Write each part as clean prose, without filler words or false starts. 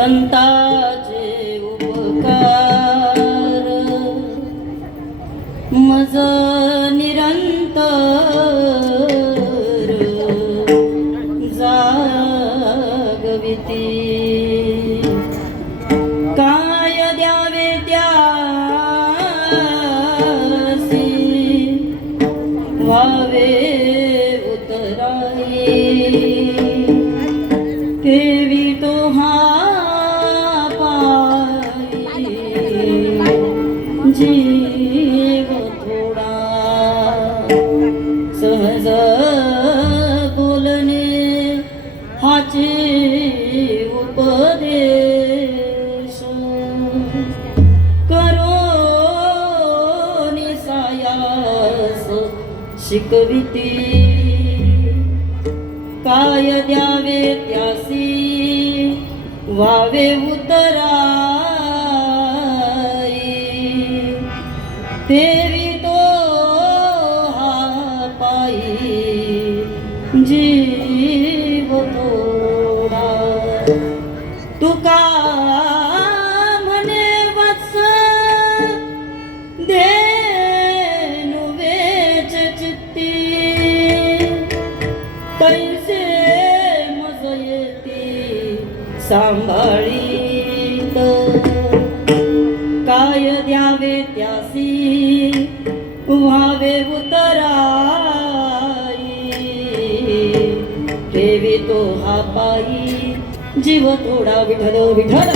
संताचे उपकार मज निरंतर जागविती काय द्यावे त्यासी व्हावे उतराई ठेवी तो हा पायी जीव थोडा सहज बोलणे हाचे उपदेश करो निसायास शिकविती काय द्यावे त्यासी व्हावे उतराई देवी तो हा पायी जीव थोडा तुका म्हणे वत्स धेनु वेच चित्ती तैसे मज येती सांभाळीत काय द्यावे त्यासी व्हावे उतराई ठेवी तो हा पायी जीव थोडा विठ्ठल विठ्ठल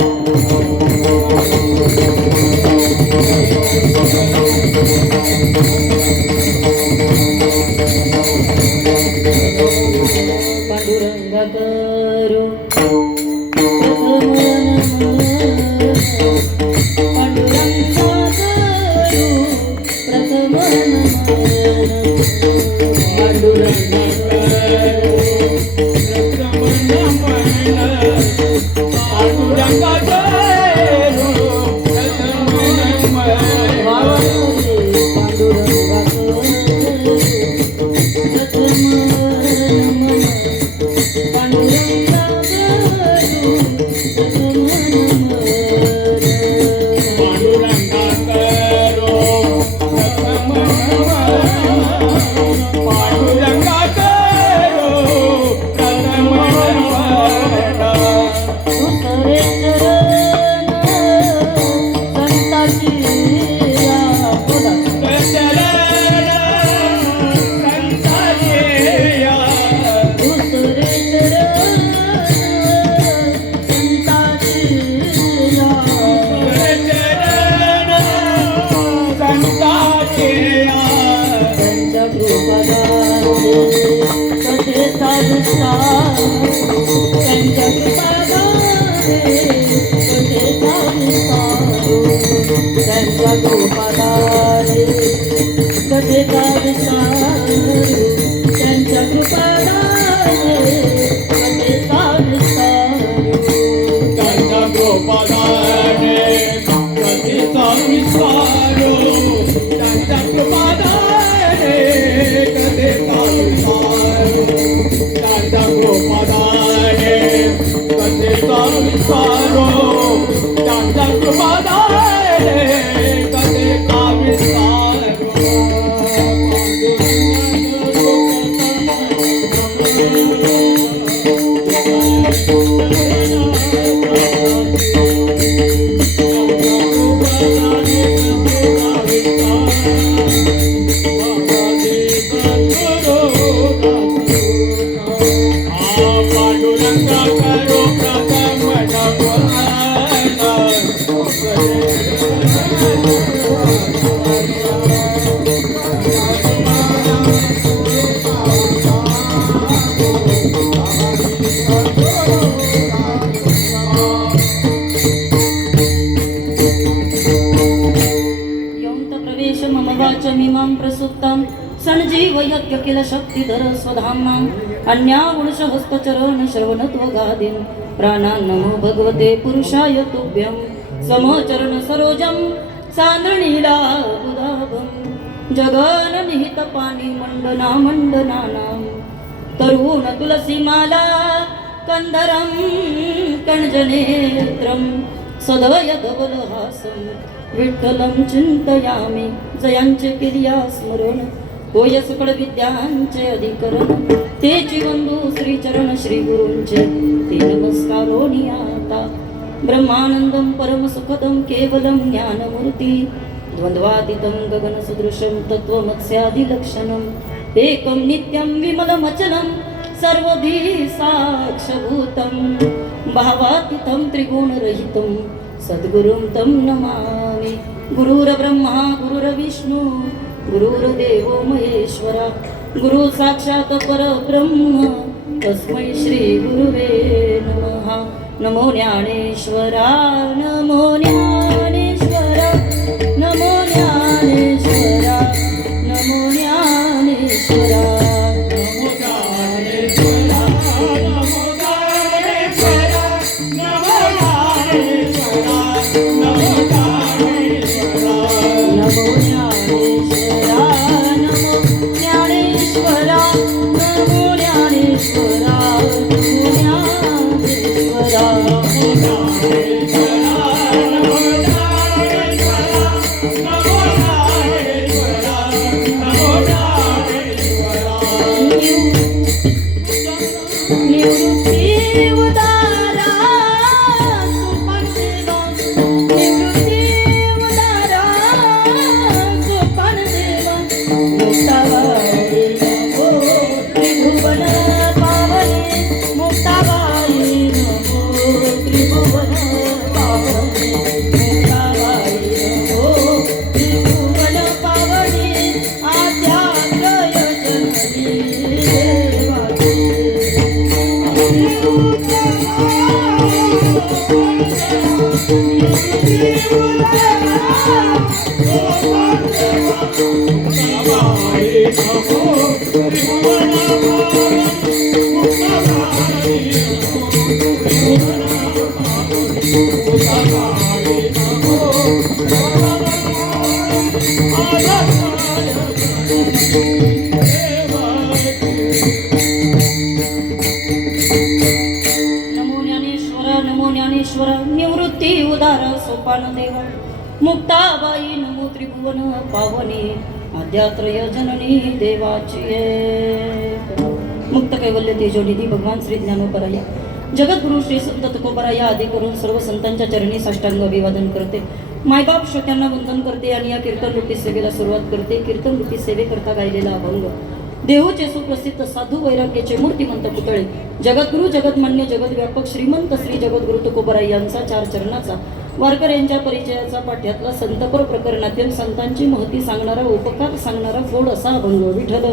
पांडुरंगा करू संजीवयत्य किल शक्तिधर स्वधाम्नाम् अन्यावुंश हस्तचरण श्रवणत्वगादीन् प्राणान् नमो भगवते पुरुषाय तुभ्यं समचरण सरोजं सान्द्रनीलाबुधाभं जगन्निहित पाणी मंडना मंडनानां तरुण तुलसी माला कंदरं कण्जनेत्रं सदयधवलहासं विठ्ठलं चिंतयामि जयांचे केलिया स्मरण होय सकळ विद्यांचे अधिकरण तेची वंदू श्रीचरण श्री गुरूंचे ते नमस्कारोनी आता ब्रह्मानंदं परमसुखदं केवलं ज्ञानमूर्ती द्वंद्वातीतं गगनसदृशं तत्त्वमस्यादिलक्षणम् एकं नित्यं विमलमचलं सर्वधी साक्षभूतं भावातीतं त्रिगुणरहितं सद्गुरुं तं नमामि गुरुर्ब्रह्मा गुरुर्विष्णु गुरुर्देवो महेश्वरा गुरु साक्षात् परब्रह्म तस्मै श्री गुरुवे नमः नमो ज्ञानेश्वरा नमो ज्ञानेश्वरा नमो ज्ञानेश्वरा नमो ज्ञानेश्वरा नमो ज्ञानेश्वरा नमो ज्ञानेश्वरा नमो ज्ञानेश्वरा नमो ज्ञानेश्वरा नमो ज्ञानेश्वरा नमो ज्ञानेश्वरा नमो ज्ञानेश्वरा नमो ज्ञानेश्वरा निवृत्ती उदारा सुपनदेवा निवृत्ती उदारा सुपनदेवा मुक्ताबाई नमो त्रिभुवन पावने मुक्ताबाई नमो त्रिभुवन पावने मुक्ताबाई नमो त्रिभुवन पावने आद्यात्रय जननी देवाची नमो ज्ञानेश्वर निवृत्ती उदार सोपान देवा मुक्ताबाई नमो त्रिभुवन पावनी आद्यात्रय जननी देवाची मुक्त कैवल्य तेजोनिधी भगवान श्री ज्ञानोपराया जगद्गुरु श्री संत तुकोबराया आदी करून सर्व संतांच्या चरणी साष्टांग अभिवादन करते मायबाप श्रोत्यांना वंदन करते आणि या कीर्तन रूपी सेवेला सुरुवात करते कीर्तन रूपी सेवेकरता गायलेला अभंग देहूचे सुप्रसिद्ध साधू वैराग्याचे मूर्तिमंत पुतळे जगद्गुरु जगदमान्य जगदव्यापक श्रीमंत श्री जगद्गुरु तुकोबराय यांचा 4 चरणाचा वारकऱ्यांच्या परिचयाचा पाठ्यातला संतपर प्रकरणातील संतांची महती सांगणारा उपकार सांगणारा फोड असा अभंग विठ्ठल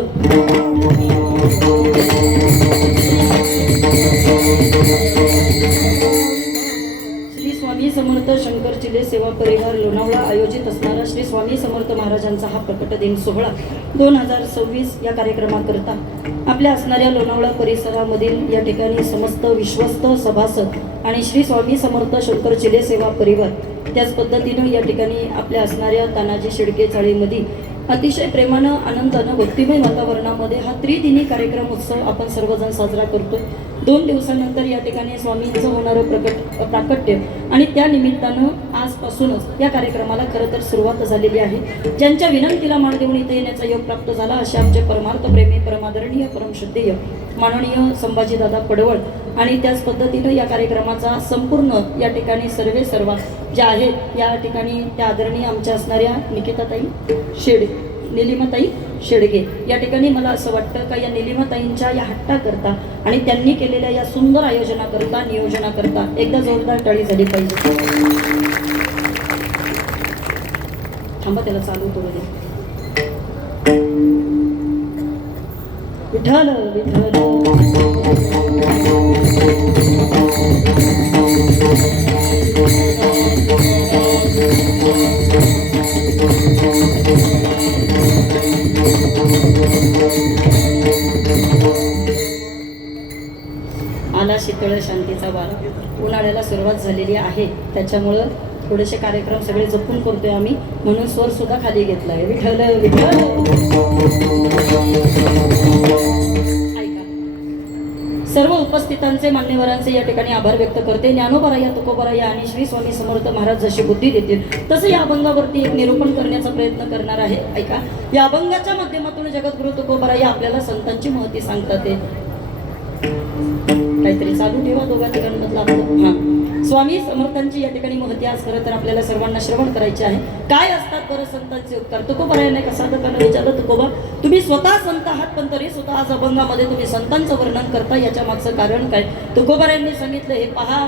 श्री स्वामी समर्थ शंकर चिले सेवा परिवार लोणावळा आयोजित असणारा श्री स्वामी समर्थ महाराजांचा हा प्रकट दिन सोहळा 2026 या कार्यक्रमाकरता आपल्या असणाऱ्या लोणावळा परिसरामधील या ठिकाणी समस्त विश्वस्त सभासद आणि श्री स्वामी समर्थ शंकर चिले सेवा परिवार त्याच पद्धतीनं या ठिकाणी आपल्या असणाऱ्या तानाजी शेडके चाळीमध्ये अतिशय प्रेमानं आनंदानं भक्तिमय वातावरणामध्ये हा त्रिदिनी कार्यक्रम उत्सव आपण सर्वजण साजरा करतोय 2 दिवसानंतर या ठिकाणी स्वामींचं होणारं प्राकट्य आणि त्या निमित्तानं आजपासूनच या कार्यक्रमाला खरं तर सुरुवात झालेली आहे ज्यांच्या विनंतीला मान देऊन इथे येण्याचा योग प्राप्त झाला असे आमचे परमार्थ प्रेमी परमादरणीय परमश्रद्धेय माननीय संभाजीदादा पडवळ आणि त्याच पद्धतीनं या कार्यक्रमाचा संपूर्ण या ठिकाणी सर्वा ज्या आहेत या ठिकाणी त्या आदरणीय आमच्या असणाऱ्या निकिताताई निलिमाताई शेडगे या ठिकाणी मला असं वाटतं का या निलिमाताईंच्या या हट्टाकरता आणि त्यांनी केलेल्या या सुंदर आयोजनाकरता नियोजनाकरता एकदा जोरदार टाळी झाली पाहिजे थांबा त्याला चालू करू दे विठ्ठल विठ्ठल आला शीतळ शांतीचा वारा उन्हाळ्याला सुरुवात झालेली आहे त्याच्यामुळं थोडेसे कार्यक्रम सगळे जपून करतोय आम्ही म्हणून स्वर सुद्धा खाली घेतलाय विठ्ठल विठ्ठल ऐका सर्व उपस्थितांचे मान्यवरांचे या ठिकाणी आभार व्यक्त करते. ज्ञानोबराया तुकोबराया आणि श्री स्वामी समर्थ महाराज जशी बुद्धी देतील तसं या अभंगावरती एक निरूपण करण्याचा प्रयत्न करणार आहे. ऐका, या अभंगाच्या माध्यमातून जगद्गुरु तुकोबराया आपल्याला संतांची महती सांगतात. काहीतरी चालू ठेवा दोघा तिघांमधला आपलं. हा, स्वामी समर्थांची या ठिकाणी महती आज खरं तर आपल्याला सर्वांना श्रवण करायचे आहे. काय असतात बरं संतांचे उपकार? तुकोबरायांना कसा साधकांना विचारलं, तुकोबा तुम्ही स्वतः संत आहात पण तरी स्वतः आज अभंगामध्ये तुम्ही संतांचं वर्णन करता, याच्या मागचं कारण काय? तुकोबरायांनी सांगितलं, हे पहा,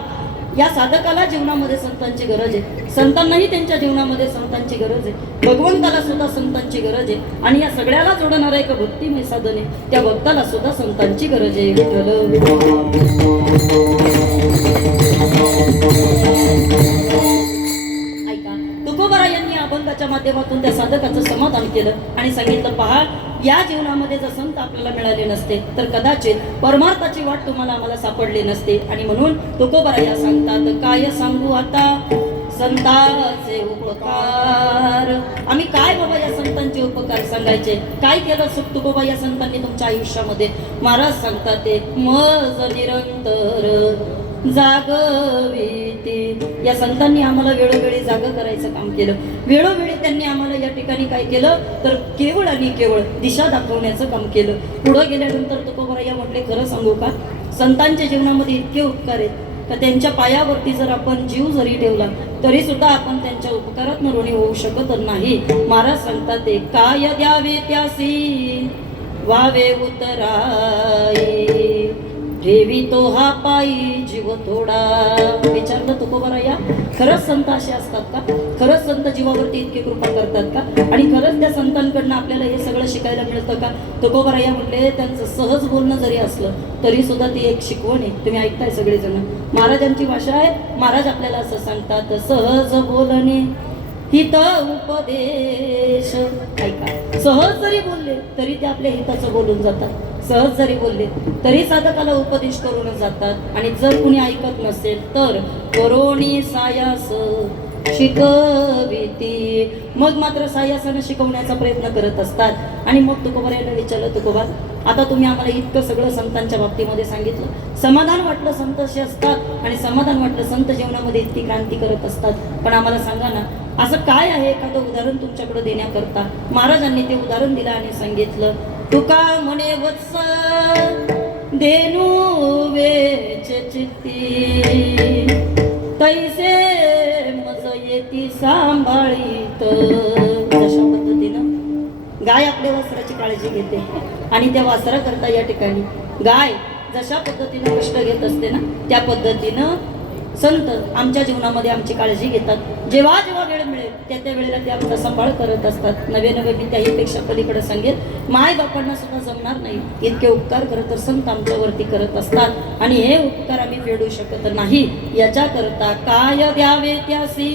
या साधकाला जीवनामध्ये संतांची गरज आहे, संतांनाही त्यांच्या जीवनामध्ये संतांची गरज आहे, भगवंताला सुद्धा संतांची गरज आहे आणि या सगळ्याला जोडणारा एक भक्तिमय साधन आहे, त्या भक्ताला सुद्धा संतांची गरज आहे. ऐका, तुकोबरायांनी अभंगाच्या माध्यमातून त्या साधकाचं समाधान केलं आणि सांगितलं, पहा, या जीवनामध्ये जर संत आपल्याला मिळाले नसते तर कदाचित परमार्थाची वाट तुम्हाला आम्हाला सापडली नसते. आणि म्हणून तुकोबराया सांगतात, काय सांगू आता संतांचे उपकार. आम्ही काय बाबा या संतांचे उपकार सांगायचे? काय केलं सुख तुकोबा या संतांनी तुमच्या आयुष्यामध्ये? महाराज सांगतात ते, मज निरंतर जागविते. या संतांनी आम्हाला वेळोवेळी जाग करायचं काम केलं. वेळोवेळी त्यांनी आम्हाला या ठिकाणी काय केलं तर केवळ आणि केवळ दिशा दाखवण्याचं काम केलं. पुढं गेल्यानंतर तुकोबराया म्हटले, खरं सांगू का, संतांच्या जीवनामध्ये इतके उपकार आहेत का त्यांच्या पायावरती जर आपण जीव जरी ठेवला तरी सुद्धा आपण त्यांच्या उपकारात ऋणी होऊ शकत नाही. महाराज सांगतात ते, काय द्यावे त्यासी वावे उतराई, ठेवी तो हा पायी जीव थोडा. विचारलं तुकोबराया, खरंच संत असे असतात का? खरंच संत जीवावरती इतकी कृपा करतात का? आणि खरंच त्या संतांकडनं आपल्याला हे सगळं शिकायला मिळतं का? तुकोबराया म्हटले, त्यांचं सहज बोलणं जरी असलं तरी सुद्धा ती एक शिकवण आहे. तुम्ही ऐकताय सगळेजण, महाराजांची भाषा आहे. महाराज आपल्याला असं सांगतात, सहज बोलणे हित उपदेश. ऐका, सहज जरी बोलले तरी ते आपल्या हिताचं बोलून जातात, सहज जरी बोलले तरी साधकाला उपदेश करूनच जातात. आणि जर कुणी ऐकत नसेल तर करोणी सायास शिकविती, मग मात्र सायासानं शिकवण्याचा प्रयत्न करत असतात. आणि मग तुकोबरायांना विचारलं, तुकोबा आता तुम्ही आम्हाला इतकं सगळं संतांच्या बाबतीमध्ये सांगितलं, समाधान वाटलं संत असे असतात आणि समाधान वाटलं संत जीवनामध्ये इतकी क्रांती करत असतात, पण आम्हाला सांगा ना, असं काय आहे एखादं उदाहरण तुमच्याकडे देण्याकरता? महाराजांनी ते उदाहरण दिलं आणि सांगितलं, तुका म्हणे वत्स देनू वेच चित्ती, तैसे मज येती सांभाळीत. अशा पद्धतीनं गाय आपल्या वासराची काळजी घेते आणि त्या वासराकरता या ठिकाणी गाय जशा पद्धतीनं कष्ट घेत असते ना, त्या पद्धतीनं संत आमच्या जीवनामध्ये आमची काळजी घेतात. जेव्हा जेव्हा वेळ मिळेल त्या त्या वेळेला ते आमचा सांभाळ करत असतात. नवे नवे मी त्याहीपेक्षा पलीकडे सांगेल, माय बापांना सुद्धा जमणार नाही इतके उपकार खरं तर संत आमच्यावरती करत असतात आणि हे उपकार आम्ही फेडू शकत नाही. याच्याकरता काय द्यावे त्यासी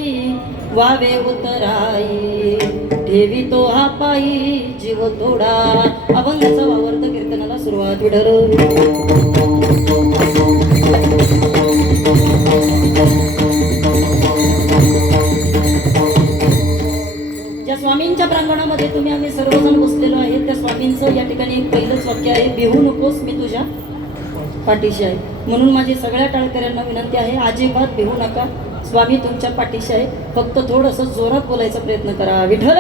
वावे उतराई, ठेवी तो हा पायी जीव थोडा. अभंगाचा वावर्त कीर्तनाला सुरुवात. विठ्ठल ज्या स्वामींच्या प्रांगणामध्ये तुम्ही आम्ही सर्वजण बसलेलो आहे त्या स्वामींचं या ठिकाणी एक पहिलंच वाक्य आहे, भिवू नकोस मी तुझ्या पाठीशी आहे. म्हणून माझी सगळ्या टाळकऱ्यांना विनंती आहे, अजिबात भिवू नका, स्वामी तुमच्या पाठीशी आहे. फक्त थोडंसं जोरात बोलायचा प्रयत्न करा. विठ्ठल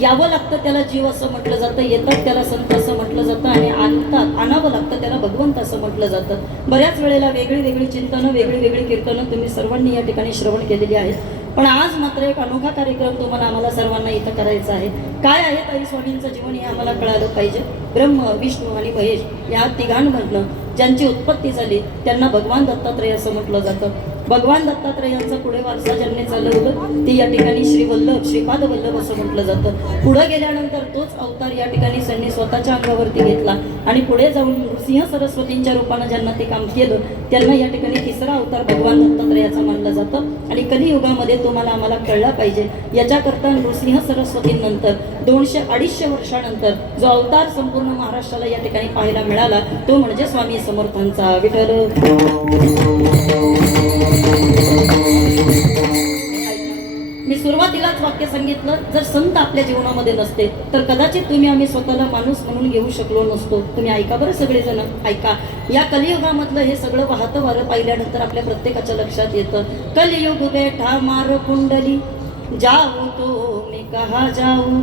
यावं लागतं त्याला जीव असं म्हटलं जातं, येतात त्याला संत असं म्हटलं जातं आणि आणावं लागतं त्याला भगवंत असं म्हटलं जातं. बऱ्याच वेळेला वेगळी वेगळी चिंतनं, वेगळी वेगळी कीर्तनं तुम्ही सर्वांनी या ठिकाणी श्रवण केलेली आहेत. पण आज मात्र एक अनोखा कार्यक्रम तुम्हाला आम्हाला सर्वांना इथं करायचा आहे. काय आहे ताई स्वामींचं जीवन हे आम्हाला कळालं पाहिजे. ब्रह्म, विष्णू आणि महेश या तिघांमधनं ज्यांची उत्पत्ती झाली त्यांना भगवान दत्तात्रय असं म्हटलं जातं. भगवान दत्तात्रयांचा पुढे वारसा ज्यांनी चालवलं ते या ठिकाणी श्री वल्लभ, श्रीपाद वल्लभ असं म्हटलं जातं. पुढे गेल्यानंतर तोच अवतार या ठिकाणी त्यांनी स्वतःच्या अंगावरती घेतला आणि पुढे जाऊन नृसिंह सरस्वतींच्या रूपानं ज्यांना ते काम केलं त्यांना या ठिकाणी तिसरा अवतार भगवान दत्तात्रयाचा मानलं जातं. आणि कलियुगामध्ये तुम्हाला आम्हाला कळला पाहिजे, याच्याकरता नृसिंह सरस्वतींनंतर 200-250 वर्षानंतर जो अवतार संपूर्ण महाराष्ट्राला या ठिकाणी पाहायला मिळाला तो म्हणजे स्वामी समर्थांचा. विठ्ठल मी सुरुवातीलाच वाक्य सांगितलं, जर संत आपल्या जीवनामध्ये नसते तर कदाचित तुम्ही आम्ही स्वतःला माणूस म्हणून घेऊ शकलो नसतो. तुम्ही ऐका बरं सगळेजण, ऐका. या कलियुगामधलं हे सगळं वाहतं वारं पाहिल्यानंतर आपल्या प्रत्येकाच्या लक्षात येतं, कलियुग बेठा मार कुंडली, जाऊ तो मी कहा जाऊ,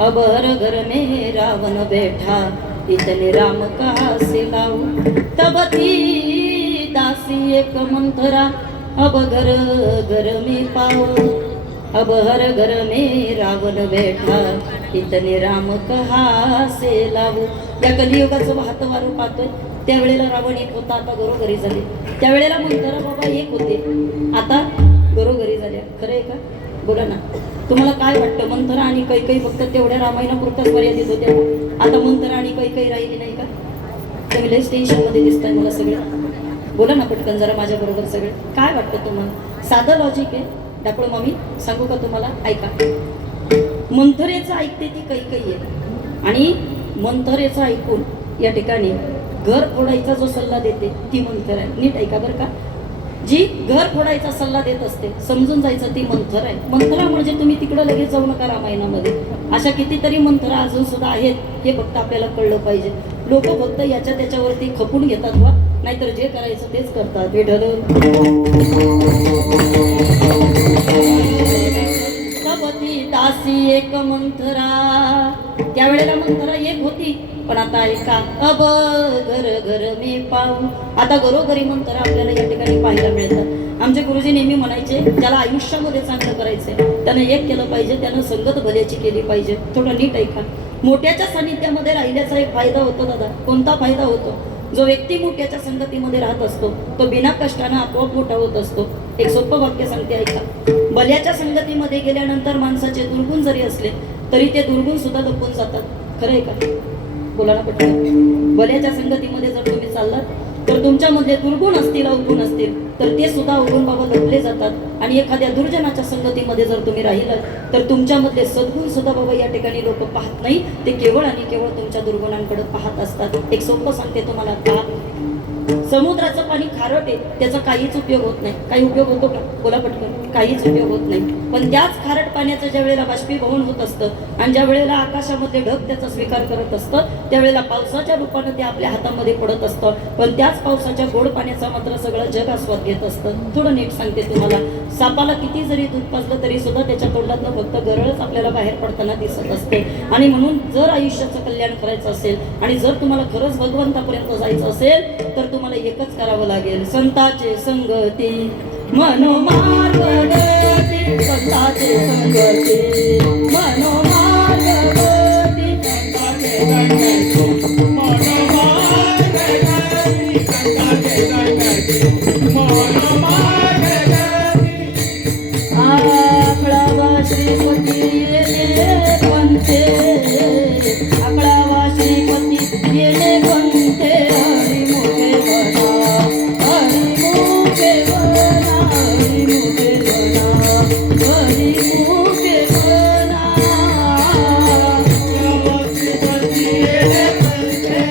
अब हर घर में रावण बैठा, इतने राम कहा से लाऊ, तब थी दासी एक मंथरा, अब घर घर में पाओ, अब हर घर में रावण बैठा, इतने राम कहा से लावू. या कलियुगाचं वाहतं वारं पाहतोय. त्यावेळेला रावण एक होता, आता घरोघरी झाले. त्यावेळेला मंथरा बाबा एक होते, आता घरोघरी झाल्या. खरं आहे का? बोला ना, तुम्हाला काय वाटतं? मंथरा आणि कैकई फक्त तेवढ्या रामायणापुरताच मर्यादित होत्या, आता मंथरा आणि कैकई राहिली नाही का? तुम्ही लई टेन्शनमध्ये दिसताय मला सगळे. बोला ना पटकन जरा माझ्या बरोबर सगळे. काय वाटतं तुम्हाला? साधं लॉजिक आहे. डापळ मम्मी सांगू का तुम्हाला? ऐका. मंथरेचं ऐकते ती कैकई आहे, आणि मंथरेचं ऐकून या ठिकाणी घर फोडायचा जो सल्ला देते ती मंथर आहे. नीट ऐका बरं का. जी घर फोडायचा सल्ला देत असते, समजून जायचं ती मंथर आहे. मंथरा म्हणजे तुम्ही तिकडं लगेच जाऊ नका रामायणामध्ये. अशा कितीतरी मंथरा अजून सुद्धा आहेत, हे फक्त आपल्याला कळलं पाहिजे. लोक फक्त याच्या त्याच्यावरती खपून घेतात वा, नाहीतर जे करायचं तेच करतात. विठ्ठल दासी एक मंथरा. त्यावेळेला मंथरा एक होती, पण आता ऐका, अब घर घर मे पाहू. आता घरोघरी मंथरा आपल्याला या ठिकाणी पाहायला मिळतात. आमचे गुरुजी नेहमी म्हणायचे, ज्याला आयुष्यामध्ये चांगलं करायचंय त्यानं एक केलं पाहिजे, त्यानं संगत भल्याची केली पाहिजे. थोडं नीट ऐका. मोठ्याच्या सानिध्यामध्ये राहिल्याचा एक फायदा होतो दादा. कोणता फायदा होतो? जो व्यक्ती मोठ्याच्या संगतीमध्ये राहत असतो तो बिना कष्टानं आपोआप मोठा होत असतो. एक सोपं वाक्य सांगते ऐका. भल्याच्या संगतीमध्ये गेल्यानंतर माणसाचे दुर्गुण जरी असले तरी ते दुर्गुण सुद्धा लपून जातात. खरं आहे का? बोला ना पटकन. भल्याच्या संगतीमध्ये जर तुम्ही चाललात तर तुमच्यामधले दुर्गुण असतील, अवगुण असतील तर ते सुद्धा अवगुण बाबा लपले जातात. आणि एखाद्या दुर्जनाच्या संगतीमध्ये जर तुम्ही राहिलात तर तुमच्यामधले सद्गुण सुद्धा बाबा या ठिकाणी लोक पाहत नाही, ते केवळ आणि केवळ तुमच्या दुर्गुणांकडे पाहत असतात. एक सोपं सांगते तुम्हाला. का समुद्राचं पाणी खारट आहे, त्याचा काहीच उपयोग होत नाही. काही उपयोग होतो का? बोला पटकन. काहीच उपयोग होत नाही. पण त्याच खारट पाण्याचं ज्या वेळेला बाष्पीभवन होत असतं आणि ज्या वेळेला आकाशामध्ये ढग त्याचा स्वीकार करत असतं, त्यावेळेला पावसाच्या रूपानं ते आपल्या हातामध्ये पडत असतं. पण त्याच पावसाच्या गोड पाण्याचा मात्र सगळं जग आस्वाद घेत असतं. थोडं नीट सांगते तुम्हाला. सापाला किती जरी दूध पाजलं तरी सुद्धा त्याच्या तोंडातनं फक्त गरळच आपल्याला बाहेर पडताना दिसत असते. आणि म्हणून जर आयुष्याचं कल्याण करायचं असेल आणि जर तुम्हाला खरंच भगवंतापर्यंत जायचं असेल तर तुम्हाला एकच करावं लागेल. संताचे संगती मनोमार्ग गती, संताचे संगती मनोमार्ग गती, संताचे संगती मनोमार्ग गती, संताचे संगती मनोमार्ग गती. आकळावा श्रीपती येणे पंथे, आकळावा श्रीपती येणे पंथे, हरी मुखे बना, हरी मुखे बना, हरी मुखे बना, हरी मुखे बना. आकळावा श्रीपती येणे पंथे,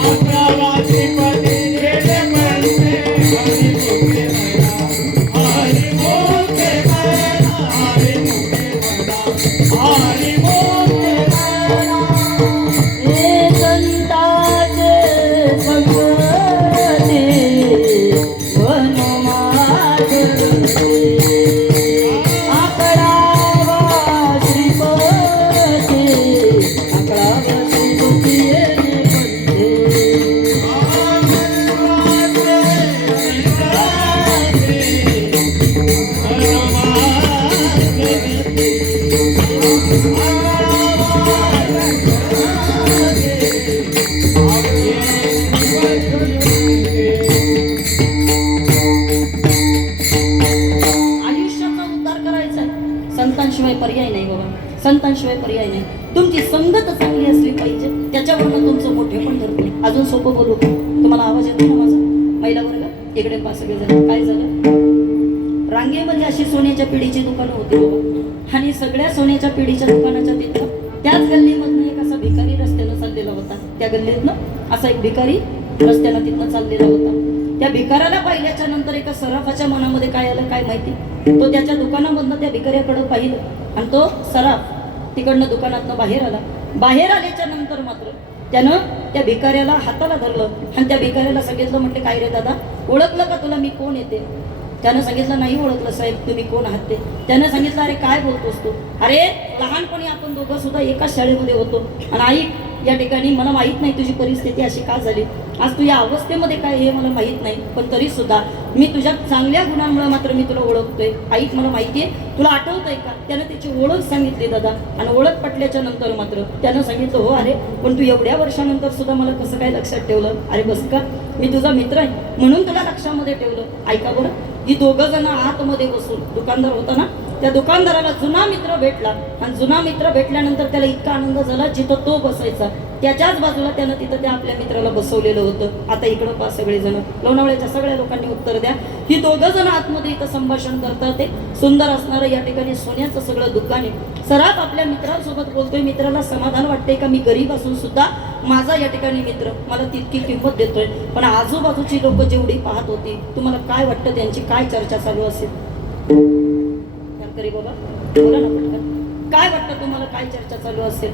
आकळावा श्रीपती येणे पंथे, हरी मुखे बना, हरी मुखे बना, हरी मुखे बना, हरी मुखे बना. हे संताचे संगती वनमार्ग गती, आकळावा श्रीपती, आकळावा श्रीपती येणे आयुष्याचा उद्धार करायचा आहे. संतांशिवाय पर्याय नाही बाबा, संतांशिवाय पर्याय नाही. तुमची संगत चांगली असली पाहिजे, त्याच्यावरनं तुमचं मोठे पण ठरते. अजून सोपं बोलू का? तुम्हाला आवाज येतो ना माझा? महिला वर्ग इकडे पास सगळे झाले. काय झालं? रांगेमध्ये अशी सोन्याच्या पिढीची दुकानं होती बाबा, आणि सगळ्या सोन्याच्या पिढीच्या दुकानाच्या तिथं त्याच गल्लीमधनं एक असा भिकारी रस्त्यानं चाललेला होता. त्या गल्लीतनं असा एक भिकारी रस्त्यानं तिथनं चाललेला होता. त्या भिकाऱ्याला पाहिल्याच्या नंतर एका सराफाच्या मनामध्ये काय आलं काय माहिती, तो त्याच्या दुकानामधनं त्या भिकाऱ्याकडे पाहिलं आणि तो सराफ तिकडनं दुकानातनं बाहेर आला. बाहेर आल्याच्या नंतर मात्र त्यानं त्या भिकाऱ्याला हाताला धरलं आणि त्या भिकाऱ्याला सांगितलं, म्हटले काय रे दादा, ओळखलं का तुला मी कोण येते? त्यानं सांगितलं नाही ओळखलं साहेब, तुम्ही कोण आहात ते? त्यानं सांगितलं अरे काय बोलतोस तू? अरे लहानपणी आपण दोघं सुद्धा एकाच शाळेमध्ये होतो आणि आई या ठिकाणी मला माहीत नाही तुझी परिस्थिती अशी का झाली, आज तू या अवस्थेमध्ये काय हे मला माहीत नाही, पण तरी सुद्धा मी तुझ्या चांगल्या गुणांमुळे मात्र मी तुला ओळखतोय. आई मला माहिती आहे, तुला आठवतंय का? त्यानं त्याची ओळख सांगितली दादा आणि ओळख पटल्याच्या नंतर मात्र त्यानं सांगितलं हो अरे पण तू एवढ्या वर्षानंतर सुद्धा मला कसं काय लक्षात ठेवलं? अरे बस का, मी तुझा मित्र आहे म्हणून तुला लक्षामध्ये ठेवलं. ऐका बरं, ही दोघं जण आतमध्ये बसून, दुकानदार होता ना, त्या दुकानदाराला जुना मित्र भेटला आणि जुना मित्र भेटल्यानंतर त्याला इतका आनंद झाला, जिथं तो बसायचा त्याच्याच बाजूला त्यानं तिथं त्या आपल्या मित्राला बसवलेलं होतं. आता इकडं पहा सगळेजण, लोणावळ्याच्या सगळ्या लोकांनी उत्तर द्या. ही दोघं जण आतमध्ये इथं संभाषण करतात. ते सुंदर असणारं या ठिकाणी सोन्याचं सगळं दुकान आहे. सराफ आपल्या मित्रांसोबत बोलतोय, मित्राला समाधान वाटतंय का मी गरीब असून सुद्धा माझा या ठिकाणी मित्र मला तितकी किंमत देतोय. पण आजूबाजूची लोक जेवढी पाहत होती, तुम्हाला काय वाटतं त्यांची काय चर्चा चालू असेल? बाबा बोला ना पटकन, काय वाटतं तुम्हाला काय चर्चा चालू असेल?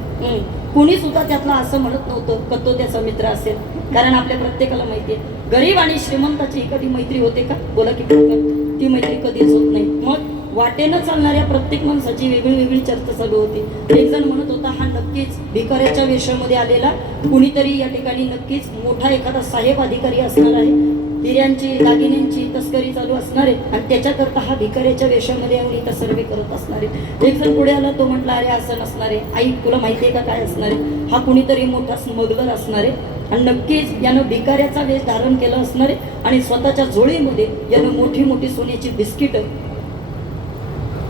कुणी सुद्धा त्यातला असं म्हणत नव्हतं का तो त्याचा मित्र असेल, कारण आपल्या प्रत्येकाला माहिती आहे गरीब आणि श्रीमंताची कधी मैत्री होते का? बोला की पटकन, ती मैत्री कधीच होत नाही. मग वाटेनं चालणाऱ्या प्रत्येक माणसाची वेगळी वेगळी चर्चा चालू होती. एक जण म्हणत होता हा नक्कीच भिकाऱ्याच्या वेशामध्ये आलेला कुणीतरी या ठिकाणी नक्कीच मोठा एखादा साहेब अधिकारी असणार आहे, हिऱ्यांची दागिन्यांची तस्करी चालू असणार आहे आणि त्याच्याकरता हा भिकाऱ्याच्या वेशामध्ये येऊन इथं सर्वे करत असणार आहे. एक जण पुढे आला, तो म्हटला अरे असं नसणार आहे, आई तुला माहिती आहे का काय असणार आहे? हा कुणीतरी मोठा स्मगलर असणार आहे आणि नक्कीच यानं भिकाऱ्याचा वेश धारण केला असणार आहे आणि स्वतःच्या झोळीमध्ये यानं मोठी मोठी सोन्याची बिस्किट.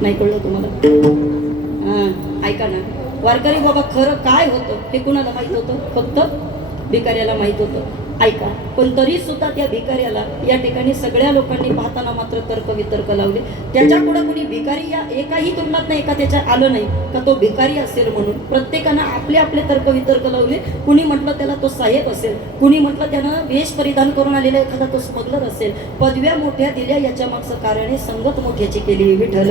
नाही कळलं तुम्हाला? ऐका ना वारकरी बाबा, खरं काय होतं हे कुणाला माहित होतं? फक्त भिकाऱ्याला माहित होतं. ऐका, पण तरी सुद्धा त्या भिकाऱ्याला या ठिकाणी सगळ्या लोकांनी पाहताना मात्र तर्कवितर्क लावले. त्याच्या पुढे कुणी भिकारी या एकाही तुलनात नाही का त्याच्या आलं नाही का तो भिकारी असेल म्हणून. प्रत्येकानं आपले आपले तर्कवितर्क लावले. कुणी म्हटलं त्याला तो साहेब असेल, कुणी म्हटलं त्यानं वेश परिधान करून आलेला एखादा तो स्मगलर असेल. पदव्या मोठ्या दिल्या याच्या मागचं कारण आहे संगत मोठ्याची केली विठ्ठल.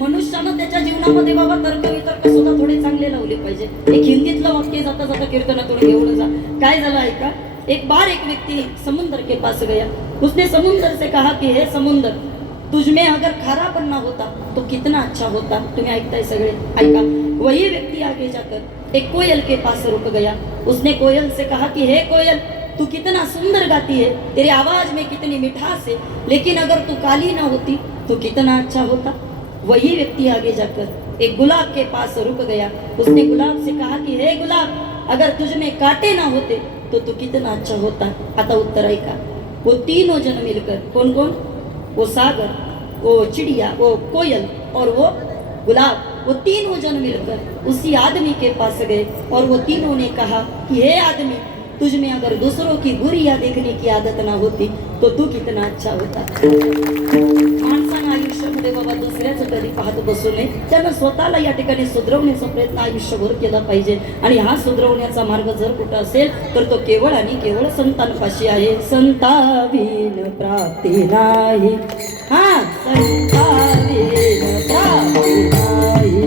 मनुष्यानं त्याच्या जीवनामध्ये बाबा तर्कवितर्क सुद्धा थोडे चांगले लावले पाहिजे. एक हिंदीतलं वाक्य जाता जाता कीर्तनातून घेऊन जा. काय झालं ऐका, एक बार एक व्यक्ति समुद्र के पास गया. उसने समुद्र से कहा कि हे समुद्र, तुझमें अगर खारापन ना होता तो कितना अच्छा होता. तुम्ही ऐकताय सगळे, ऐका. वही व्यक्ति आगे जाकर एक कोयल के पास रुक गया. उसने कोयल से कहा कि हे कोयल, तू कितना सुंदर गाती है, तेरी आवाज में कितनी मिठास है, लेकिन अगर तू काली ना होती तो कितना अच्छा होता. वही व्यक्ति आगे जाकर एक गुलाब के पास रुक गया. उसने गुलाब से कहा कि हे गुलाब, अगर तुझ में कांटे ना होते तो तू कितना अच्छा होता. आता उत्तर ऐका. वो तीनों जन मिलकर, कौन कौन? वो सागर, वो चिड़िया, वो कोयल और वो गुलाब, वो तीनों जन मिलकर उसी आदमी के पास गए और वो तीनों ने कहा कि हे आदमी, तुझ में अगर दूसरों की बुरियां देखने की आदत ना होती तो तू कितना अच्छा होता. माणसानं आयुष्यामध्ये बाबा दुसऱ्याचं कधी पाहत बसू नये. त्यानं स्वतःला या ठिकाणी सुधरवण्याचा प्रयत्न आयुष्यभर केला पाहिजे. आणि हा सुधरवण्याचा मार्ग जर कुठं असेल तर तो केवळ आणि केवळ संतांपाशी आहे. संताविन प्राप्ती नाही, हा संताविन प्राप्ती नाही.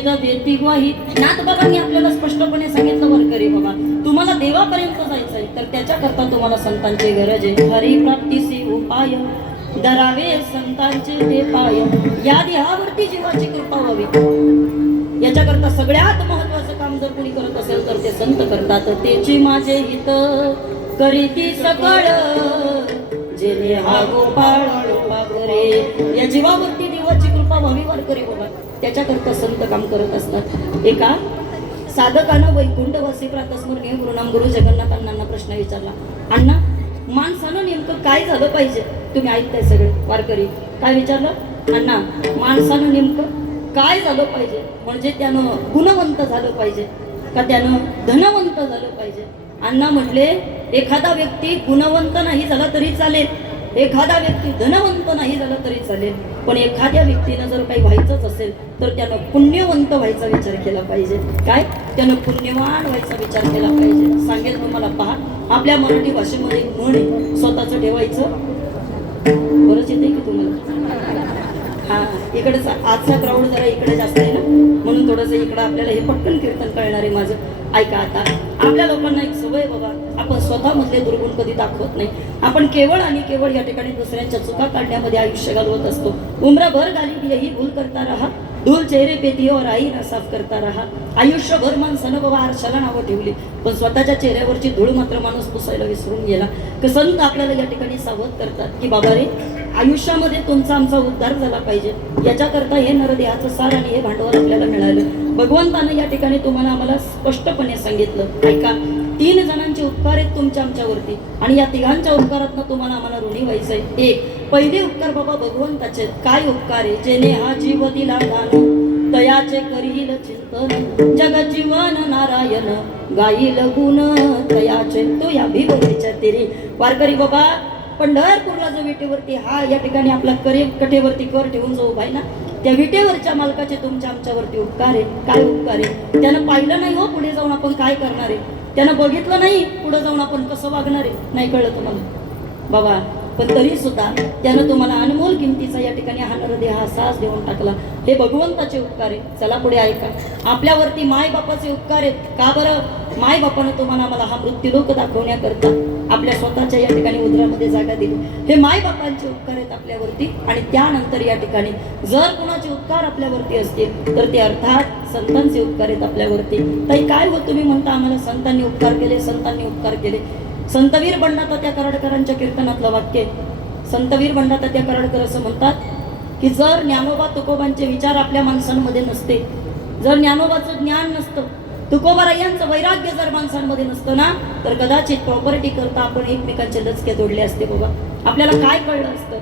निश्चित देती ग्वाही. नाथबाबांनी आपल्याला स्पष्टपणे सांगितलं वारकरी बाबा, तुम्हाला देवापर्यंत जायचंय तर त्याच्याकरता तुम्हाला संतांची गरज आहे. हरिप्राप्तीसी उपाय धरावे संतांचे ते पाय. या देहावरती जीवाची कृपा व्हावी, याच्याकरता सगळ्यात महत्वाचं काम जर कोणी करत असेल तर ते संत करतात. त्याची माझे हित करीती सकळ जेणे हा गोपाळ कृपा करे. या जीवावरती देवाची कृपा व्हावी वारकरी बाबा, त्याच्याकरता संत काम करत असतात. एका साधकानं वैकुंठवासी प्रातस्मरणीय गुरुनाम गुरु जगन्नाथ अण्णांना प्रश्न विचारला, अण्णा माणसानं नेमकं काय झालं पाहिजे? तुम्ही ऐकताय सगळे वारकरी. काय विचारलं? अण्णा माणसानं नेमकं काय झालं पाहिजे? म्हणजे त्यानं गुणवंत झालं पाहिजे का त्यानं धनवंत झालं पाहिजे? अण्णा म्हटले, एखादा व्यक्ती गुणवंत नाही झाला तरी चालेल, एखादा व्यक्ती धनवंत नाही झाला तरी चालेल, पण एखाद्या व्यक्तीनं जर काही व्हायचंच असेल तर त्यानं पुण्यवंत व्हायचा विचार केला पाहिजे. काय? त्यानं पुण्यवान व्हायचा विचार केला पाहिजे. सांगेल तुम्हाला, पहा आपल्या मराठी भाषेमध्ये एक म्हण आहे, स्वतःचं ठेवायचं. बरंच येते की तुम्हाला? हा, इकडेच आजचा क्राऊड जरा इकडे जास्त आहे ना, म्हणून थोडंसं इकडं आपल्याला हे पटकन कीर्तन कळणार आहे माझं. ऐका, आता आपल्या लोकांना एक सवय बाबा, आपण स्वतःमधले दुर्गुण कधी दाखवत नाही. आपण केवळ आणि केवळ या ठिकाणी दुसऱ्यांच्या चुका काढण्यामध्ये आयुष्य घालवत असतो. उम्रभर गाली यही भूल करता रहा, धूल चेहरे पे दी और आई ना साफ करता रहा. आयुष्यभर माणसानं बाबा आरशाला नावं ठेवली, पण स्वतःच्या चेहऱ्यावरची धूळ मात्र माणूस पुसायला विसरून गेला. संत आपल्याला या ठिकाणी सावध करतात की बाबा रे, आयुष्यामध्ये तुमचा आमचा उद्धार झाला पाहिजे, याच्याकरता हे नरदेहाचं सार आणि हे भांडवल आपल्याला मिळालं. भगवंतानं या ठिकाणी तुम्हाला आम्हाला स्पष्टपणे सांगितलं. ऐका, 3 जणांचे उपकार आहेत तुमच्या आमच्यावरती, आणि या तिघांच्या उपकारातनं तुम्हाला आम्हाला ऋणी व्हायचंय. एक, पहिले उपकार बाबा भगवंताचे. काय उपकार आहे? जेणे हा जीव दिला दान, तयाचे करील चिंतन, जग जीवन नारायण गाईल गुण तयाचे, तो या भिवरेच्या तेरी. वारकरी बाबा, पंढरपूरला जो विटेवरती हा या ठिकाणी आपला कटेवरती कर ठेवून जो उभा आहे ना, त्या विटेवरच्या मालकाचे तुमच्या आमच्यावरती उपकार आहे. काय उपकार आहे? त्यानं पाहिलं नाही हो पुढे जाऊन आपण काय करणार आहे, त्यानं बघितलं नाही पुढे जाऊन आपण कसं वागणार आहे, नाही कळलं तुम्हाला बाबा. पण तरी सुद्धा त्यानं तुम्हाला अनमोल किमतीचा या ठिकाणी हा नरदेह हा सास देऊन टाकला. हे भगवंताचे उपकार आहे. चला पुढे ऐका, आपल्यावरती मायबापाचे उपकार आहेत. का बरं? मायबापानं तुम्हाला आम्हाला हा मृत्यूलोक दाखवण्याकरता आपल्या स्वतःच्या या ठिकाणी उदरामध्ये जागा दिली. हे मायबापांचे उपकार आहेत आपल्यावरती. आणि त्यानंतर या ठिकाणी जर कोणाचे उपकार आपल्यावरती असतील तर ते अर्थात संतांचे उपकार आहेत आपल्यावरती. ताई काय हो तुम्ही म्हणता आम्हाला संतांनी उपकार केले, संतांनी उपकार केले. संतवीर बंडातात्या कराडकरांच्या कीर्तनातलं वाक्य, संतवीर बंडातात्या कराडकर असं म्हणतात की जर ज्ञानोबा तुकोबांचे विचार आपल्या माणसांमध्ये नसते, जर ज्ञानोबाचं ज्ञान नसतं, तुकोबारायांचं वैराग्य जर माणसांमध्ये नसतं ना, तर कदाचित प्रॉपर्टी करता आपण एकमेकांचे लचके तोडले असते बाबा. आपल्याला काय कळलं असतं?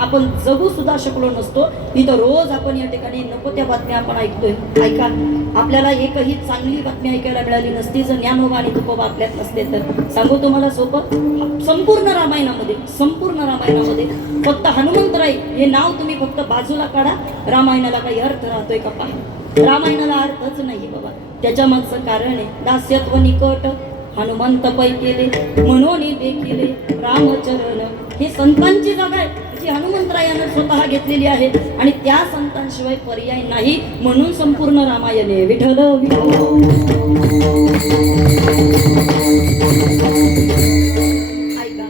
आपण जगू सुद्धा शकलो नसतो. इथं रोज आपण या ठिकाणी नको त्या बातम्या आपण ऐकतोय. ऐका, आपल्याला एकही चांगली बातमी ऐकायला मिळाली नसती जर ज्ञानोबा आणि तुकोबा आपल्यात नसते तर. सांगू तुम्हाला सोपं, संपूर्ण रामायणामध्ये फक्त हनुमंतराय हे नाव तुम्ही फक्त बाजूला काढा, रामायणाला काही अर्थ राहतोय का पहा. रामायणाला अर्थच नाही बाबा. त्याच्या मागचं कारण आहे दास्यत्व निकट हनुमंत पै केले म्हणून देखिले रामचरण. ही संतांची जागा आहे जी हनुमंतरायानं स्वतः घेतलेली आहे, आणि त्या संतांशिवाय पर्याय नाही. म्हणून संपूर्ण रामायण आहे. विठ्ठल ऐका,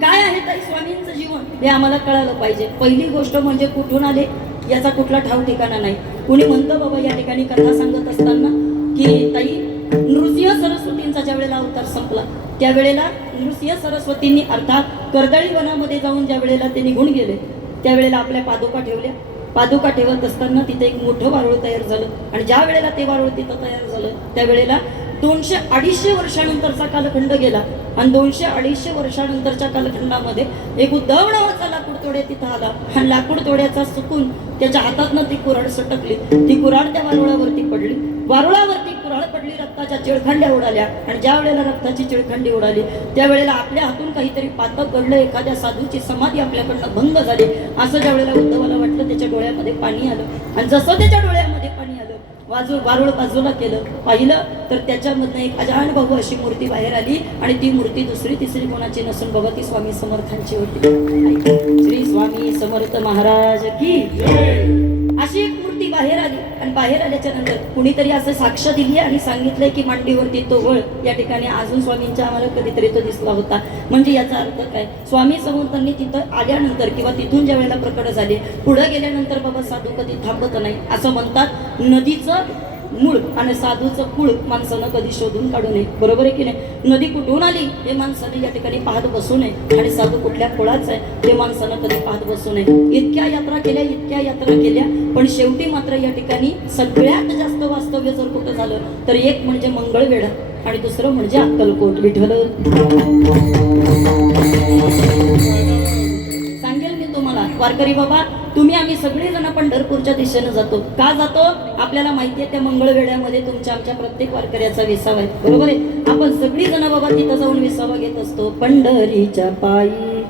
काय आहे ताई स्वामींचं जीवन हे आम्हाला कळालं पाहिजे. पहिली गोष्ट म्हणजे कुठून आले याचा कुठला ठाव ठिकाणा नाही. कुणी म्हणतं बाबा या ठिकाणी कथा सांगत असताना की ताई नृसिंह सरस्वतींचा ज्या वेळेला अवतार संपला त्यावेळेला नृसिंह सरस्वतींनी अर्थात कर्दळी वनामध्ये जाऊन ज्या वेळेला ते निघून गेले त्यावेळेला आपल्या पादुका ठेवल्या. पादुका ठेवत असताना तिथे एक मोठं वारुळ तयार झालं, आणि ज्या वेळेला ते वारुळ तिथं तयार झालं त्यावेळेला 200-250 वर्षानंतरचा कालखंड गेला, आणि 200-250 वर्षानंतरच्या कालखंडामध्ये एक उद्धव नावाचा लाकूड तोड्या तिथं आला, आणि लाकूड तोड्याचा चुकून त्याच्या हातातनं ती कुऱ्हाड सटकली. ती कुऱ्हाड त्या वारुळावरती पडली. वारुळावरती कुऱ्हाड पडली, रक्ताच्या चिळखंड्या उडाल्या, आणि ज्या वेळेला रक्ताची चिळखंडी उडाली त्यावेळेला आपल्या हातून काहीतरी पातक घडलं, एखाद्या साधूची समाधी आपल्याकडनं भंग झाली असं ज्या वेळेला उद्धवाला वाटलं त्याच्या डोळ्यामध्ये पाणी आलं. आणि जसं त्याच्या डोळ्यामध्ये पाणी आलं, वारुळ बाजूला केलं, पाहिलं तर त्याच्यामधनं एक अजान बाहू अशी मूर्ती बाहेर आली, आणि ती मूर्ती दुसरी तिसरी कोणाची नसून बाबा ती स्वामी समर्थांची होती. श्री स्वामी समर्थ महाराज की अशी एक मूर्ती बाहेर आली आणि बाहेर आल्याच्या नंतर कुणीतरी असं साक्ष दिली आणि सांगितलंय की मांडीवरती तो वळ या ठिकाणी अजून स्वामींच्या आम्हाला कधीतरी तो दिसला होता. म्हणजे याचा अर्थ काय, स्वामी समर्थांनी तिथं आल्यानंतर किंवा तिथून ज्या वेळेला प्रकट झाले पुढे गेल्यानंतर बाबा साधू कधी थांबत नाही. असं म्हणतात नदीचं मूळ आणि साधूचं कुळ माणसानं कधी शोधून काढू नये. बरोबर आहे की नाही. नदी कुठून आली हे माणसाने या ठिकाणी पाहत बसू नये आणि साधू कुठल्या कुळाचा आहे हे माणसानं कधी पाहत बसू नये. इतक्या यात्रा केल्या पण शेवटी मात्र या ठिकाणी सगळ्यात जास्त वास्तव्य जर कुठं झालं तर एक म्हणजे मंगळवेढा आणि दुसरं म्हणजे अक्कलकोट. विठ्ठल सांगेल मी तुम्हाला वारकरी बाबा, तुम्ही आम्ही सगळेजण पंढरपूरच्या दिशेनं जातो. का जातो आपल्याला माहिती आहे. त्या मंगळवेढ्यामध्ये तुमच्या आमच्या प्रत्येक वारकऱ्याचा विसावा आहे. बरोबर आहे. आपण सगळी जण बाबा तिथं जाऊन विसावा घेत असतो. पंढरीच्या पायी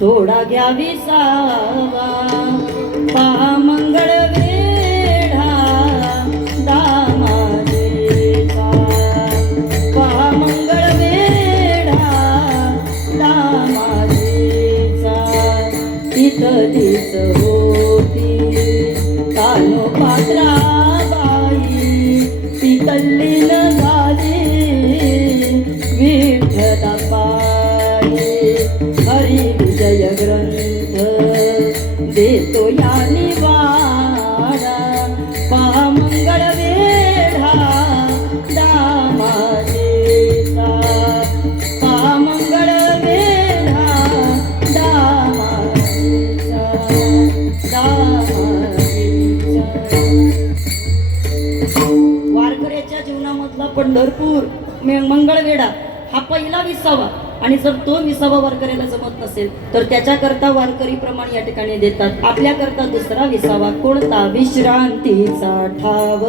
थोडा घ्या विसावा, पहा मंगळवेढा दामाजीचा, पहा मंगळवेढा दामाजीचा. तिथलीच होती कानो पात्राबाई, ती तल्लीन झाली विठ्ठला पायी. हरी विजय ग्रंथ देतो या निवाडा, पहा मंगळवेढा दामाजीचा, पहा मंगळवेढा दामाजीचा, दामाजीचा. वारकऱ्याच्या जीवनामधला पंढरपूर मंगळवेढा हा पहिला विसावा. आणि जर तो विसावा वारकऱ्याला जमत नसेल तर त्याच्याकरता वारकरी प्रमाण या ठिकाणी देतात. आपल्याकरता दुसरा विसावा कोणता, विश्रांतीचा ठाव.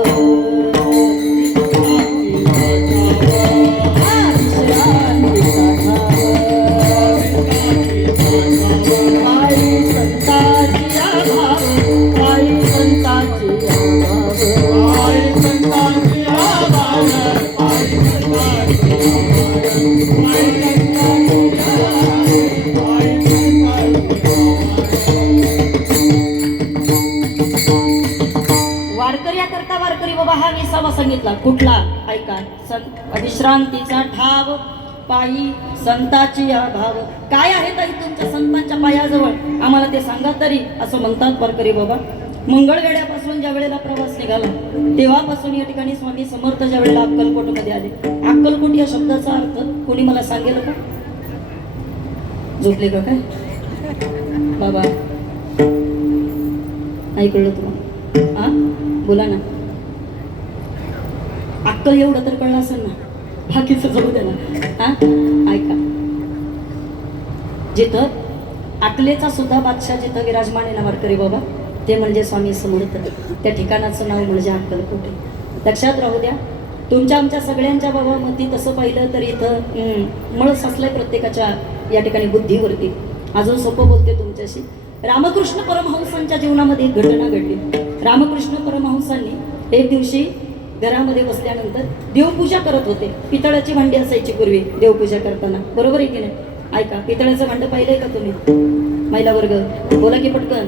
विश्रांतीचा ठाव, आई संताची आभाव, आई संताची आभाव, आई संताची आभाव, आई संताची वारकऱ्याकरता वारकरी बाबा हा विसावा सांगितला. कुठला ऐका, विश्रांतीचा ठाव, पायी संताची भाव. काय आहे ताई तुमच्या संतांच्या पायाजवळ आम्हाला ते सांगा तरी, असं म्हणतात वारकरी बाबा. मंगळवेढ्यापासून ज्या वेळेला प्रवास निघाला तेव्हापासून या ठिकाणी स्वामी समर्थ ज्या वेळेला अक्कलकोटमध्ये आले. अक्कलकोट या शब्दाचा अर्थ कोणी मला सांगेल का? झोपले का काय बाबा? ऐकलं तुम्हाला? हा बोला ना. अक्कल एवढं तर कळलं असेल ना, बाकीचं जाऊ द्या ना. हा ऐका, जिथं अकलेचा सुद्धा बादशाह जिथं विराजमान आहे ना वारकरी बाबा, ते म्हणजे स्वामी समर्थ. त्या ठिकाणाचं नाव म्हणजे अक्कलकोट आहे. लक्षात राहू द्या. तुमच्या आमच्या सगळ्यांच्या बाबा मती तसं पाहिलं तर इथं मळ साचलाय प्रत्येकाच्या या ठिकाणी बुद्धीवरती. अजून सोपं बोलते तुमच्याशी. रामकृष्ण परमहंसांच्या जीवनामध्ये एक घटना घडली. रामकृष्ण परमहंसांनी एक दिवशी घरामध्ये बसल्यानंतर देवपूजा करत होते. पितळाची भांडी असायची पूर्वी देवपूजा करताना. बरोबर आहे की नाही? ऐका, पितळाचं भांडं पाहिलंय का तुम्ही? महिला वर्ग बोला की पटकन.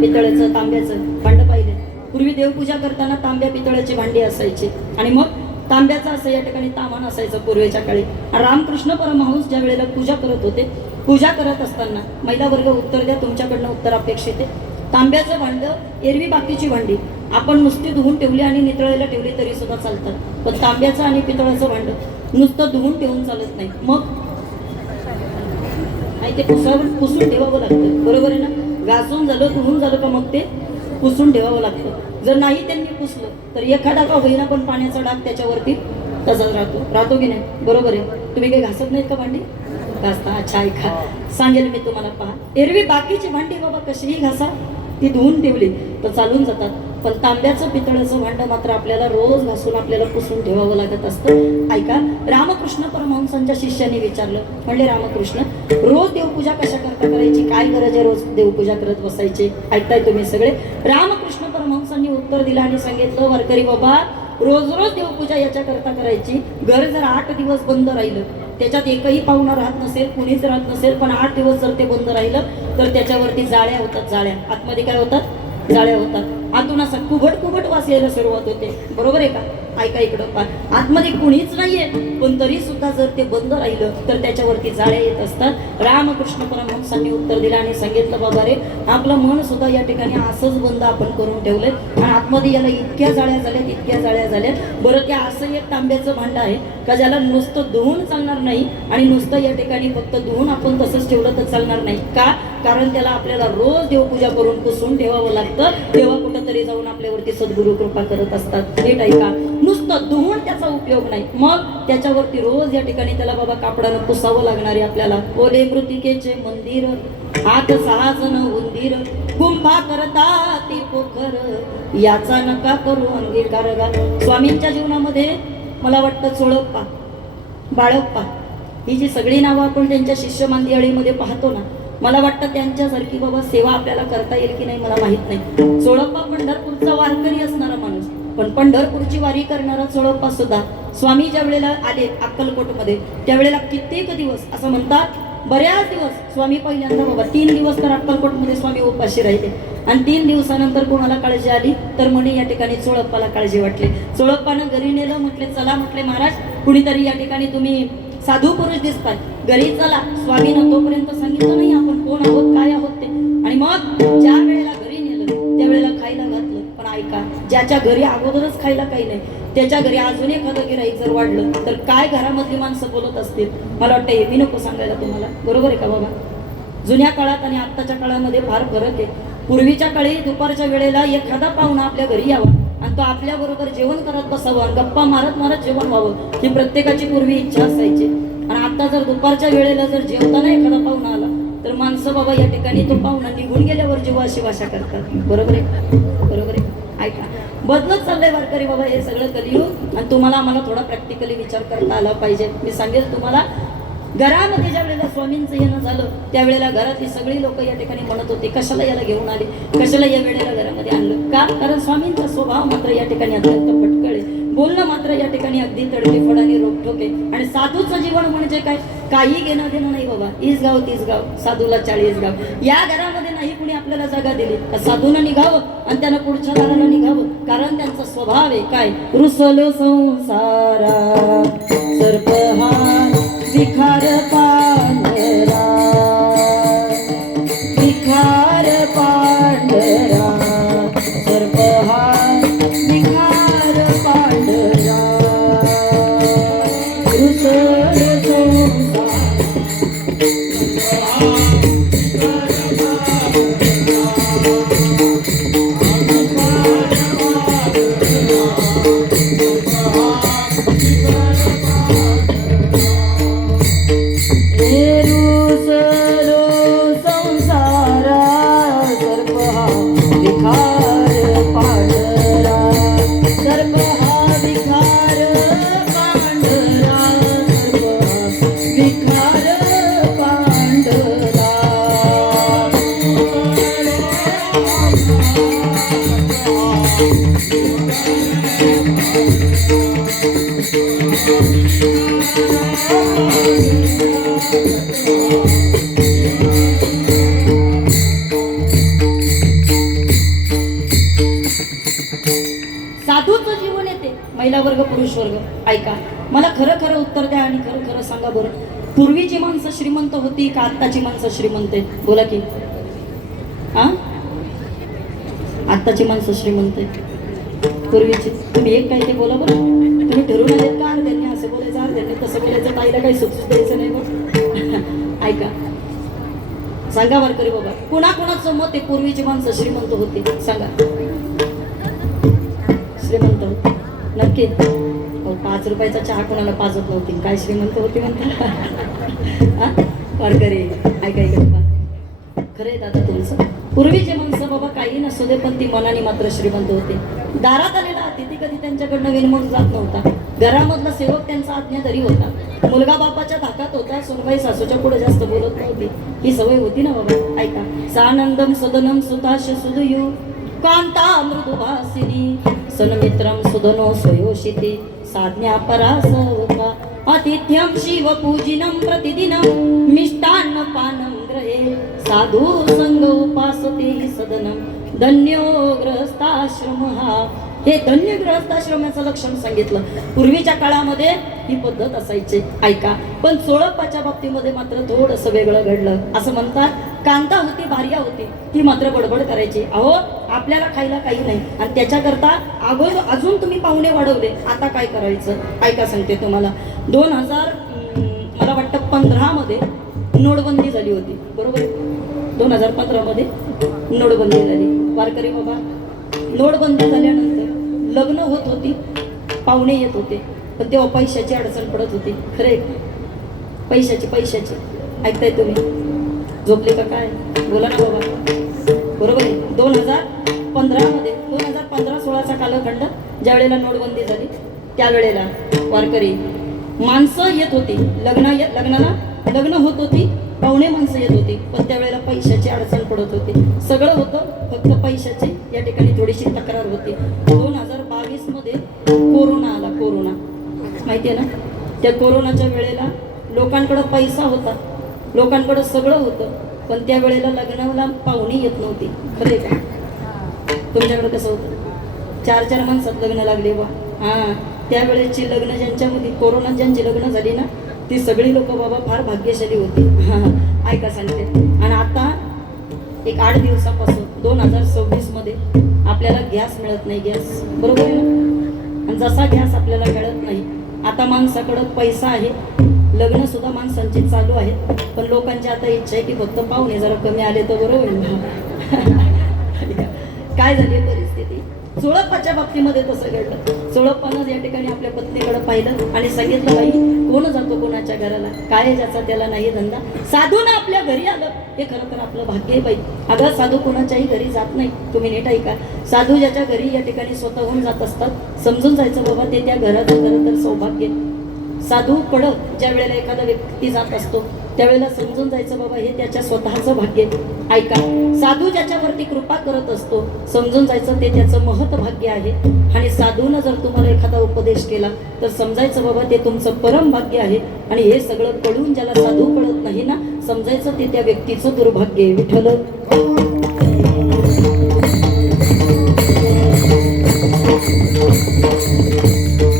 पितळाचं तांब्याचं भांडं पाहिले. पूर्वी देवपूजा करताना तांब्या पितळाची भांडी असायची आणि मग तांब्याचा असं या ठिकाणी तामान असायचं पूर्वीच्या काळी. रामकृष्ण परमहंस ज्या वेळेला पूजा करत होते, पूजा करत असताना महिला वर्ग उत्तर द्या, तुमच्याकडनं उत्तर अपेक्षित आहे. तांब्याचं भांडं एरवी बाकीची भांडी आपण नुसती धुवून ठेवली आणि नितळायला ठेवली तरी सुद्धा चालतात, पण तांब्याचं आणि पितळाचं भांडं नुसतं धुवून ठेवून चालत नाही. मग ते पुसून ठेवावं लागतं. बरोबर आहे ना? घासून झालं धुवून झालं का मग ते पुसून ठेवावं लागतं. जर नाही त्यांनी पुसलं तर एखादा का होईना पण पाण्याचा डाग त्याच्यावरती तसाच राहतो की नाही? बरोबर आहे. तुम्ही काही घासत नाहीत का भांडी? घासता. अच्छा ऐका, सांगेल मी तुम्हाला. पहा, एरवी बाकीची भांडी बाबा कशीही घासा, ती धुवून ठेवली तर चालून जातात, पण तांब्याचं पितळाचं भांडं मात्र आपल्याला रोज घासून आपल्याला पुसून ठेवावं लागत असतं. ऐका, रामकृष्ण परमहंसांच्या शिष्याने विचारलं, म्हणले रामकृष्ण, रोज देवपूजा कशा करता करायची? काय गरज आहे रोज देवपूजा करत बसायची? ऐकताय तुम्ही सगळे? रामकृष्ण परमहंसांनी उत्तर दिलं आणि सांगितलं, वारकरी बाबा, रोज रोज देवपूजा याच्या करता करायची. घर जर 8 दिवस बंद राहिलं, त्याच्यात एकही पाहुणा राहत नसेल, कुणीच राहत नसेल, पण 8 दिवस जर ते बंद राहिलं तर त्याच्यावरती जाळ्या होतात. जाळ्या आतमध्ये काय होतात? जाळ्या होतात. आतून असा कुबट वास यायला सुरुवात होते. बरोबर आहे का? ऐका इकडं पा, आतमध्ये कुणीच नाहीये, पण तरी सुद्धा जर ते बंद राहिलं तर त्याच्यावरती जाळ्या येत असतात. रामकृष्ण परमहंसांनी उत्तर दिलं आणि सांगितलं, बाबा रे, आपलं मन सुद्धा या ठिकाणी असंच बंद आपण करून ठेवलंय आणि आतमध्ये याला इतक्या जाळ्या झाल्यात. बरं, त्या असं एक तांब्याचं भांड आहे का ज्याला नुसतं धुवून चालणार नाही आणि नुसतं या ठिकाणी फक्त धुवून आपण तसंच ठेवलं तर चालणार नाही. का? कारण त्याला आपल्याला रोज देवपूजा करून पुसून ठेवावं लागतं. तेव्हा कुठंतरी जाऊन आपल्यावरती सद्गुरू कृपा करत असतात. नीट ऐका, नुसतं धुवून त्याचा उपयोग नाही, मग त्याच्यावरती रोज या ठिकाणी त्याला बाबा कापडानं पुसावं लागणार आहे आपल्याला. ओले मृतिकेचे मंदिर, हात 6 जण उंदीर, गुंफा करता ती पोखर, याचा नका करू अंगीकार गा. स्वामींच्या जीवनामध्ये मला वाटतं चोळप्पा, बाळप्पा ही जी सगळी नावं आपण त्यांच्या शिष्य मांदियाळीमध्ये पाहतो ना, मला वाटतं त्यांच्यासारखी बाबा सेवा आपल्याला करता येईल की नाही मला माहित नाही. चोळप्पा पंढरपूरचा वारकरी असणारा माणूस, पण पंढरपूरची वारी करणारा चोळप्पा सुद्धा स्वामी ज्या वेळेला आले अक्कलकोटमध्ये त्यावेळेला कित्येक दिवस, असं म्हणतात बऱ्याच दिवस स्वामी पहिल्यांदा बाबा 3 दिवस तर अक्कलकोटमध्ये स्वामी उपाशी राहिले आणि 3 दिवसानंतर कोणाला काळजी आली तर म्हणे या ठिकाणी चोळप्पाला काळजी वाटली. चोळप्पानं घरी नेलं, म्हटले चला, म्हटले महाराज कुणीतरी या ठिकाणी तुम्ही साधू पुरुष दिसताय, घरी चला. स्वामीनं तोपर्यंत सांगितलं नाही आपण कोण आहोत काय आहोत ते, आणि मग ज्या वेळेला घरी नेलं त्यावेळेला खायला घातलं. पण ऐका, ज्याच्या घरी अगोदरच खायला काही नाही त्याच्या घरी अजून एखादं गिराईक जर वाढलं तर काय घरामधली माणसं बोलत असतील. मला वाटतं हे मी नको सांगायला तुम्हाला, बरोबर आहे का बाबा? जुन्या काळात आणि आत्ताच्या काळामध्ये फार फरक आहे. पूर्वीच्या काळी दुपारच्या वेळेला एखादा पाहुणा आपल्या घरी यावा आणि तो आपल्या बरोबर जेवण करत बसावं आणि गप्पा मारत जेवण व्हावं ही प्रत्येकाची पूर्वी इच्छा असायची. आणि आता जर दुपारच्या वेळेला जर जेवताना एखादा पाहुणा आला तर माणसं बाबा या ठिकाणी तो पाहुणा निघून गेल्यावर जीवाशी भाषा करतात. बरोबर आहे? बरोबर आहे? ऐका, बदलत चाललंय वारकरी बाबा हे सगळं कलियुग, आणि तुम्हाला आम्हाला थोडा प्रॅक्टिकली विचार करता आला पाहिजे. मी सांगेल तुम्हाला, घरामध्ये ज्या वेळेला स्वामींचं येणं झालं त्यावेळेला घरातली सगळी लोक या ठिकाणी म्हणत होते, कशाला याला घेऊन आले, कशाला या वेळेला घरामध्ये आणलं. का? कारण स्वामींचा स्वभाव मात्र या ठिकाणी अत्यंत पटकळ आहे, बोलणं मात्र या ठिकाणी अगदी तडकेफड आणि रोखठोक आहे. आणि साधूचं जीवन म्हणजे काय? काही घेणं देणं नाही बाबा. 30 गाव 30 गाव, साधूला 40 गाव. या घरामध्ये नाही कुणी आपल्याला जागा दिली तर साधूनं निघावं आणि त्यानं पुढच्या दाराला निघावं, कारण त्यांचा स्वभाव आहे काय? रुसलो संसारा सर्पहार विखार पांढरा, विखार पांढरा, सर्पहार विखार पांढरा, रुसलो साधूचं जीवन येते, महिला वर्ग पुरुष वर्ग. ऐका, मला खरं खरं उत्तर द्या आणि खरं खरं सांगा बरं, पूर्वीची माणसं श्रीमंत होती का आत्ताची माणसं श्रीमंत आहेत? बोला की. हा, आत्ताची माणसं श्रीमंत आहेत, पूर्वीची. तुम्ही एक काय ते बोला बरं. तुम्ही ठरवून आलेत का अर्ध्यांनी असं बोलायचं अर्ध्यांनी तसं बोलायचं, ताईला काही सुचूच द्यायचं नाही बघ. ऐका, सांगा वारकरी बाबा, कुणाकुणाचं मत आहे पूर्वीची माणसं श्रीमंत होती? सांगा. श्रीमंत होती नक्की. 5 रुपयाचा चहा कोणाला पाजत नव्हती, काय श्रीमंत होती म्हणता? वारकरी ऐका ऐका बाबा, खरं आहे दादा तुमचं. पूर्वीचे माणसं बाबा काही नसू दे पण ती मनाने मात्र श्रीमंत होते. दारात आलेला अतिथी कधी त्यांच्याकडनं विनमूळ जात नव्हता. घरामधला सेवक त्यांचा आज्ञाधारी होता. मुलगा बापाच्या धाकात होता, सोनबाई सासूच्या पुढे जास्त बोलत नव्हती. ही सवय होती ना बाबा. ऐका, सानंदम सदनम सुताश सुदयू कांता मृदुभासिनी सनमित्रम सुदनो स्वयोषिती साज्ञा परासवका आतिथ्यम शिवपूजिनं प्रतिदिनं मिष्टान्न पानं ग्रहे साधु संग उपासते सदनं धन्यो गृहस्थाश्रम हा. हे धन्य गृहस्थाश्रमाचं लक्षण सांगितलं. पूर्वीच्या काळामध्ये ही पद्धत असायची, ऐका. पण चोळप्पाच्या बाबतीमध्ये मात्र थोडंसं वेगळं घडलं. असं म्हणतात, कांता होती, भार्या होती, ती मात्र बडबड करायची, अहो आपल्याला खायला काही नाही आणि त्याच्याकरता अजून तुम्ही पाहुणे वाढवले, आता काय करायचं. ऐका सांगते तुम्हाला. 2000 मला वाटतं 15 मध्ये नोटबंदी झाली होती, बरोबर. 2015 मध्ये नोटबंदी झाली. वारकरी बाबा, नोटबंदी झाल्यानंतर लग्न होत होती, पाहुणे येत होते, पण तेव्हा पैशाची अडचण पडत होती. खरे पैशाची ऐकताय तुम्ही? झोपले का काय? बोला ना बाबा, बरोबर आहे. 2015 मध्ये 2015-16चा कालखंड, ज्या वेळेला नोटबंदी झाली त्यावेळेला वारकरी माणसं येत होती, लग्न होत होती, पाहुणे माणसं येत होती, पण त्यावेळेला पैशाची अडचण पडत होती. सगळं होतं, फक्त पैशाची या ठिकाणी थोडीशी तक्रार होती. 2022 मध्ये कोरोना आला. कोरोना माहिती आहे ना? त्या कोरोनाच्या वेळेला लोकांकडं पैसा होता, लोकांकडं सगळं होतं, पण त्यावेळेला लग्नाला पाहुणी येत नव्हती. खरे का? तुमच्याकडं कसं होतं? 4-4 माणसात लग्न लागले बा. हां, त्यावेळेची लग्न ज्यांच्यामध्ये कोरोनात ज्यांची लग्न झाली ना, ती सगळी लोक बाबा फार भाग्यशाली होती. ऐका सांगते. आणि आता एक 8 दिवसापासून 2026 मध्ये आपल्याला गॅस मिळत नाही. गॅस, बरोबर आहे ना? आणि जसा गॅस आपल्याला मिळत नाही, आता माणसाकडं पैसा आहे, लग्न सुद्धा माणसांची चालू आहेत, पण लोकांची आता इच्छा आहे की फक्त पाहुणे जरा कमी आले तर बरोबर होईल. काय झाली परिस्थिती? चोळप्पाच्या बाबतीमध्ये तसं घडलं. चोळप्पानं या ठिकाणी आपल्या पत्नीकडे पाहिलं आणि सांगितलं, बाई कोण जातो कोणाच्या घराला, काय ज्याचा त्याला नाही धंदा. साधून आपल्या घरी आलं, हे खरं तर आपलं भाग्य आहे बाई. अगं साधू कोणाच्याही घरी जात नाही, तुम्ही नीट ऐका. साधू ज्याच्या घरी या ठिकाणी स्वतःहून जात असतात, समजून जायचं बाबा ते त्या घराचं खरं तर सौभाग्य. साधू कडं ज्या वेळेला एखादा व्यक्ती जात असतो त्यावेळेला समजून जायचं बाबा हे त्याच्या स्वतःचं भाग्य. ऐका, साधू ज्याच्यावरती कृपा करत असतो, समजून जायचं ते त्याचं महत् भाग्य आहे. आणि साधूनं जर तुम्हाला एखादा उपदेश केला तर समजायचं बाबा ते तुमचं परम भाग्य आहे. आणि हे सगळं कळून ज्याला साधू कळत नाही ना, समजायचं ते त्या व्यक्तीचं दुर्भाग्य आहे. विठ्ठल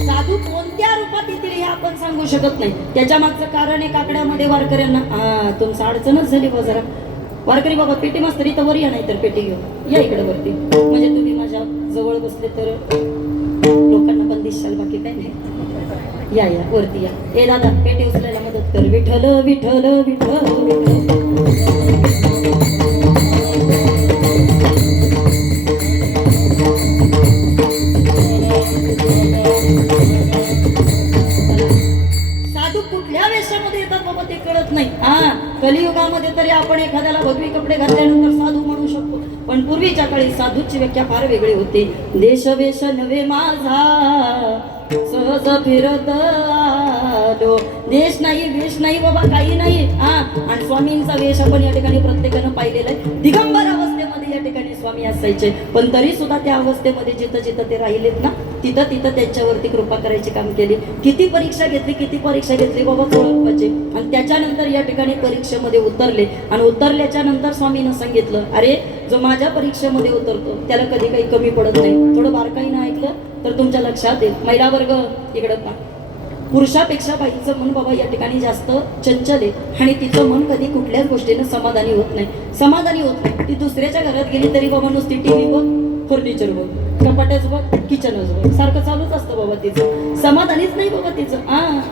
साधू कोणत्या रूपात येतील हे आपण सांगू शकत नाही. त्याच्या मागचं कारण आहे काकड्यामध्ये वारकऱ्यांना तुमचं अडचणच झाली बा जरा. वारकरी बाबा पेटी मास्तरी तर वर या, नाही तर पेटी घेऊ या इकडे वरती. म्हणजे तुम्ही माझ्या जवळ बसले तर लोकांना पण दिसाल, बाकी काय नाही. या वरती या. ए दादा पेटी उचलायला मदत कर. विठ्ठल विठ्ठल विठ्ठल विठ्ठल. साधू कुठल्या वेशामध्ये येतात बाबा ते कळत नाही. कलियुगामध्ये तरी आपण एखाद्याला भगवी कपडे घातल्यानंतर साधू म्हणू शकतो, पण पूर्वीच्या काळी साधूची व्याख्या फार वेगळी होती. देशवेश नव्हे माझा सहज फिरत आलो. देश नाही वेश नाही बाबा, काही नाही. आणि स्वामींचा वेश आपण या ठिकाणी प्रत्येकानं पाहिलेला आहे. दिगंबर अवस्थेमध्ये या ठिकाणी स्वामी असायचे, पण तरी सुद्धा त्या अवस्थेमध्ये जिथं जिथं ते राहिलेत ना, तिथं तिथं त्यांच्यावरती कृपा करायची काम केली. किती परीक्षा घेतली बाबा चोळप्पाची. आणि त्याच्यानंतर या ठिकाणी परीक्षेमध्ये उतरले. आणि उतरल्याच्या नंतर स्वामीनं सांगितलं, अरे जो माझ्या परीक्षेमध्ये उतरतो त्याला कधी काही कमी पडत नाही. थोडं बारकाईनं ऐकलं तर तुमच्या लक्षात येईल. महिला वर्ग इकडं पहा. पुरुषापेक्षा बाईचं मन बाबा या ठिकाणी जास्त चंचल आहे. आणि तिचं मन कधी कुठल्याच गोष्टीनं समाधानी होत नाही. ती दुसऱ्याच्या घरात गेली तरी बाबा नुसती टीव्ही बघ, फर्निचर बघ, कपाट्याच बघ, किचनच बघ, सारखं चालूच असतं बाबा. तिचं समाधानीच नाही बाबा तिचं.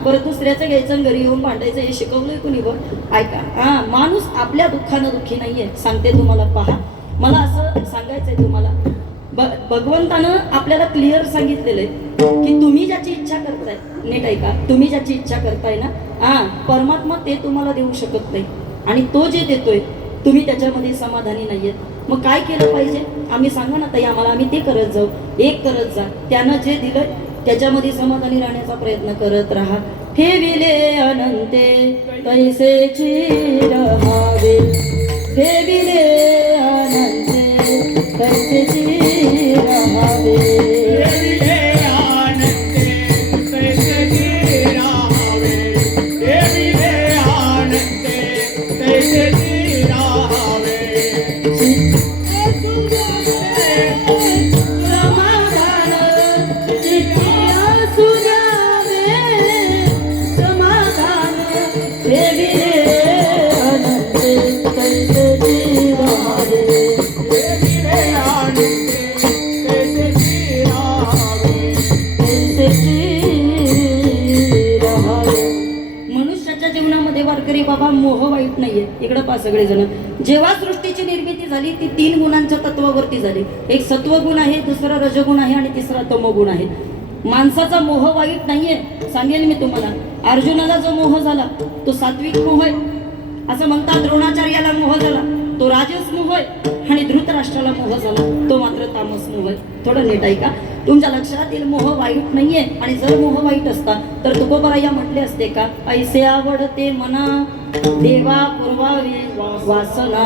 परत दुसऱ्याचं घ्यायचं घरी येऊन भांडायचं हे शिकवलंय कुणी बघ. ऐका, माणूस आपल्या दुःखानं दुःखी नाहीये. सांगते तुम्हाला, पहा, मला असं सांगायचंय तुम्हाला, भगवंतानं आपल्याला क्लिअर सांगितलेलं आहे की तुम्ही ज्याची इच्छा करताय, नीट ऐका, तुम्ही ज्याची इच्छा करताय ना, परमात्मा ते तुम्हाला देऊ शकत नाही. आणि तो जे देतोय तुम्ही त्याच्यामध्ये समाधानी नाहीयेत. मग काय केलं पाहिजे? आम्ही सांगा ना ताई आम्हाला, आम्ही ते करत जाऊ. एक करत जा, त्यानं जे दिलं त्याच्यामध्ये समाधानी राहण्याचा प्रयत्न करत राहा. ठेविले अनंते तैसेची रहावे, ठेविले अनंते तैसेची रहावे. Thank you. बाबा मोह वाईट नाहीये. इकडं पहा सगळेजण, जेव्हा सृष्टीची निर्मिती झाली ती 3 गुणांच्या तत्वावरती झाली. एक सत्वगुण आहे, दुसरा रजगुण आहे आणि तिसरा तमोगुण आहे. माणसाचा मोह वाईट नाहीये. सांगेन मी तुम्हाला, अर्जुनाला जो मोह झाला तो सात्विक मोह आहे असं म्हणतात. द्रोणाचार्याला मोह झाला तो राजस मोह आहे आणि धृतराष्ट्राला मोह झाला तो मात्र तामस मोह आहे. थोडं नीट ऐका, तुमच्या लक्षात येईल मोह वाईट नाहीये. आणि जर मोह वाईट असता तर तुकोबराया म्हटले असते का, ऐसे आवडते मना देवा पुरवावी वासना.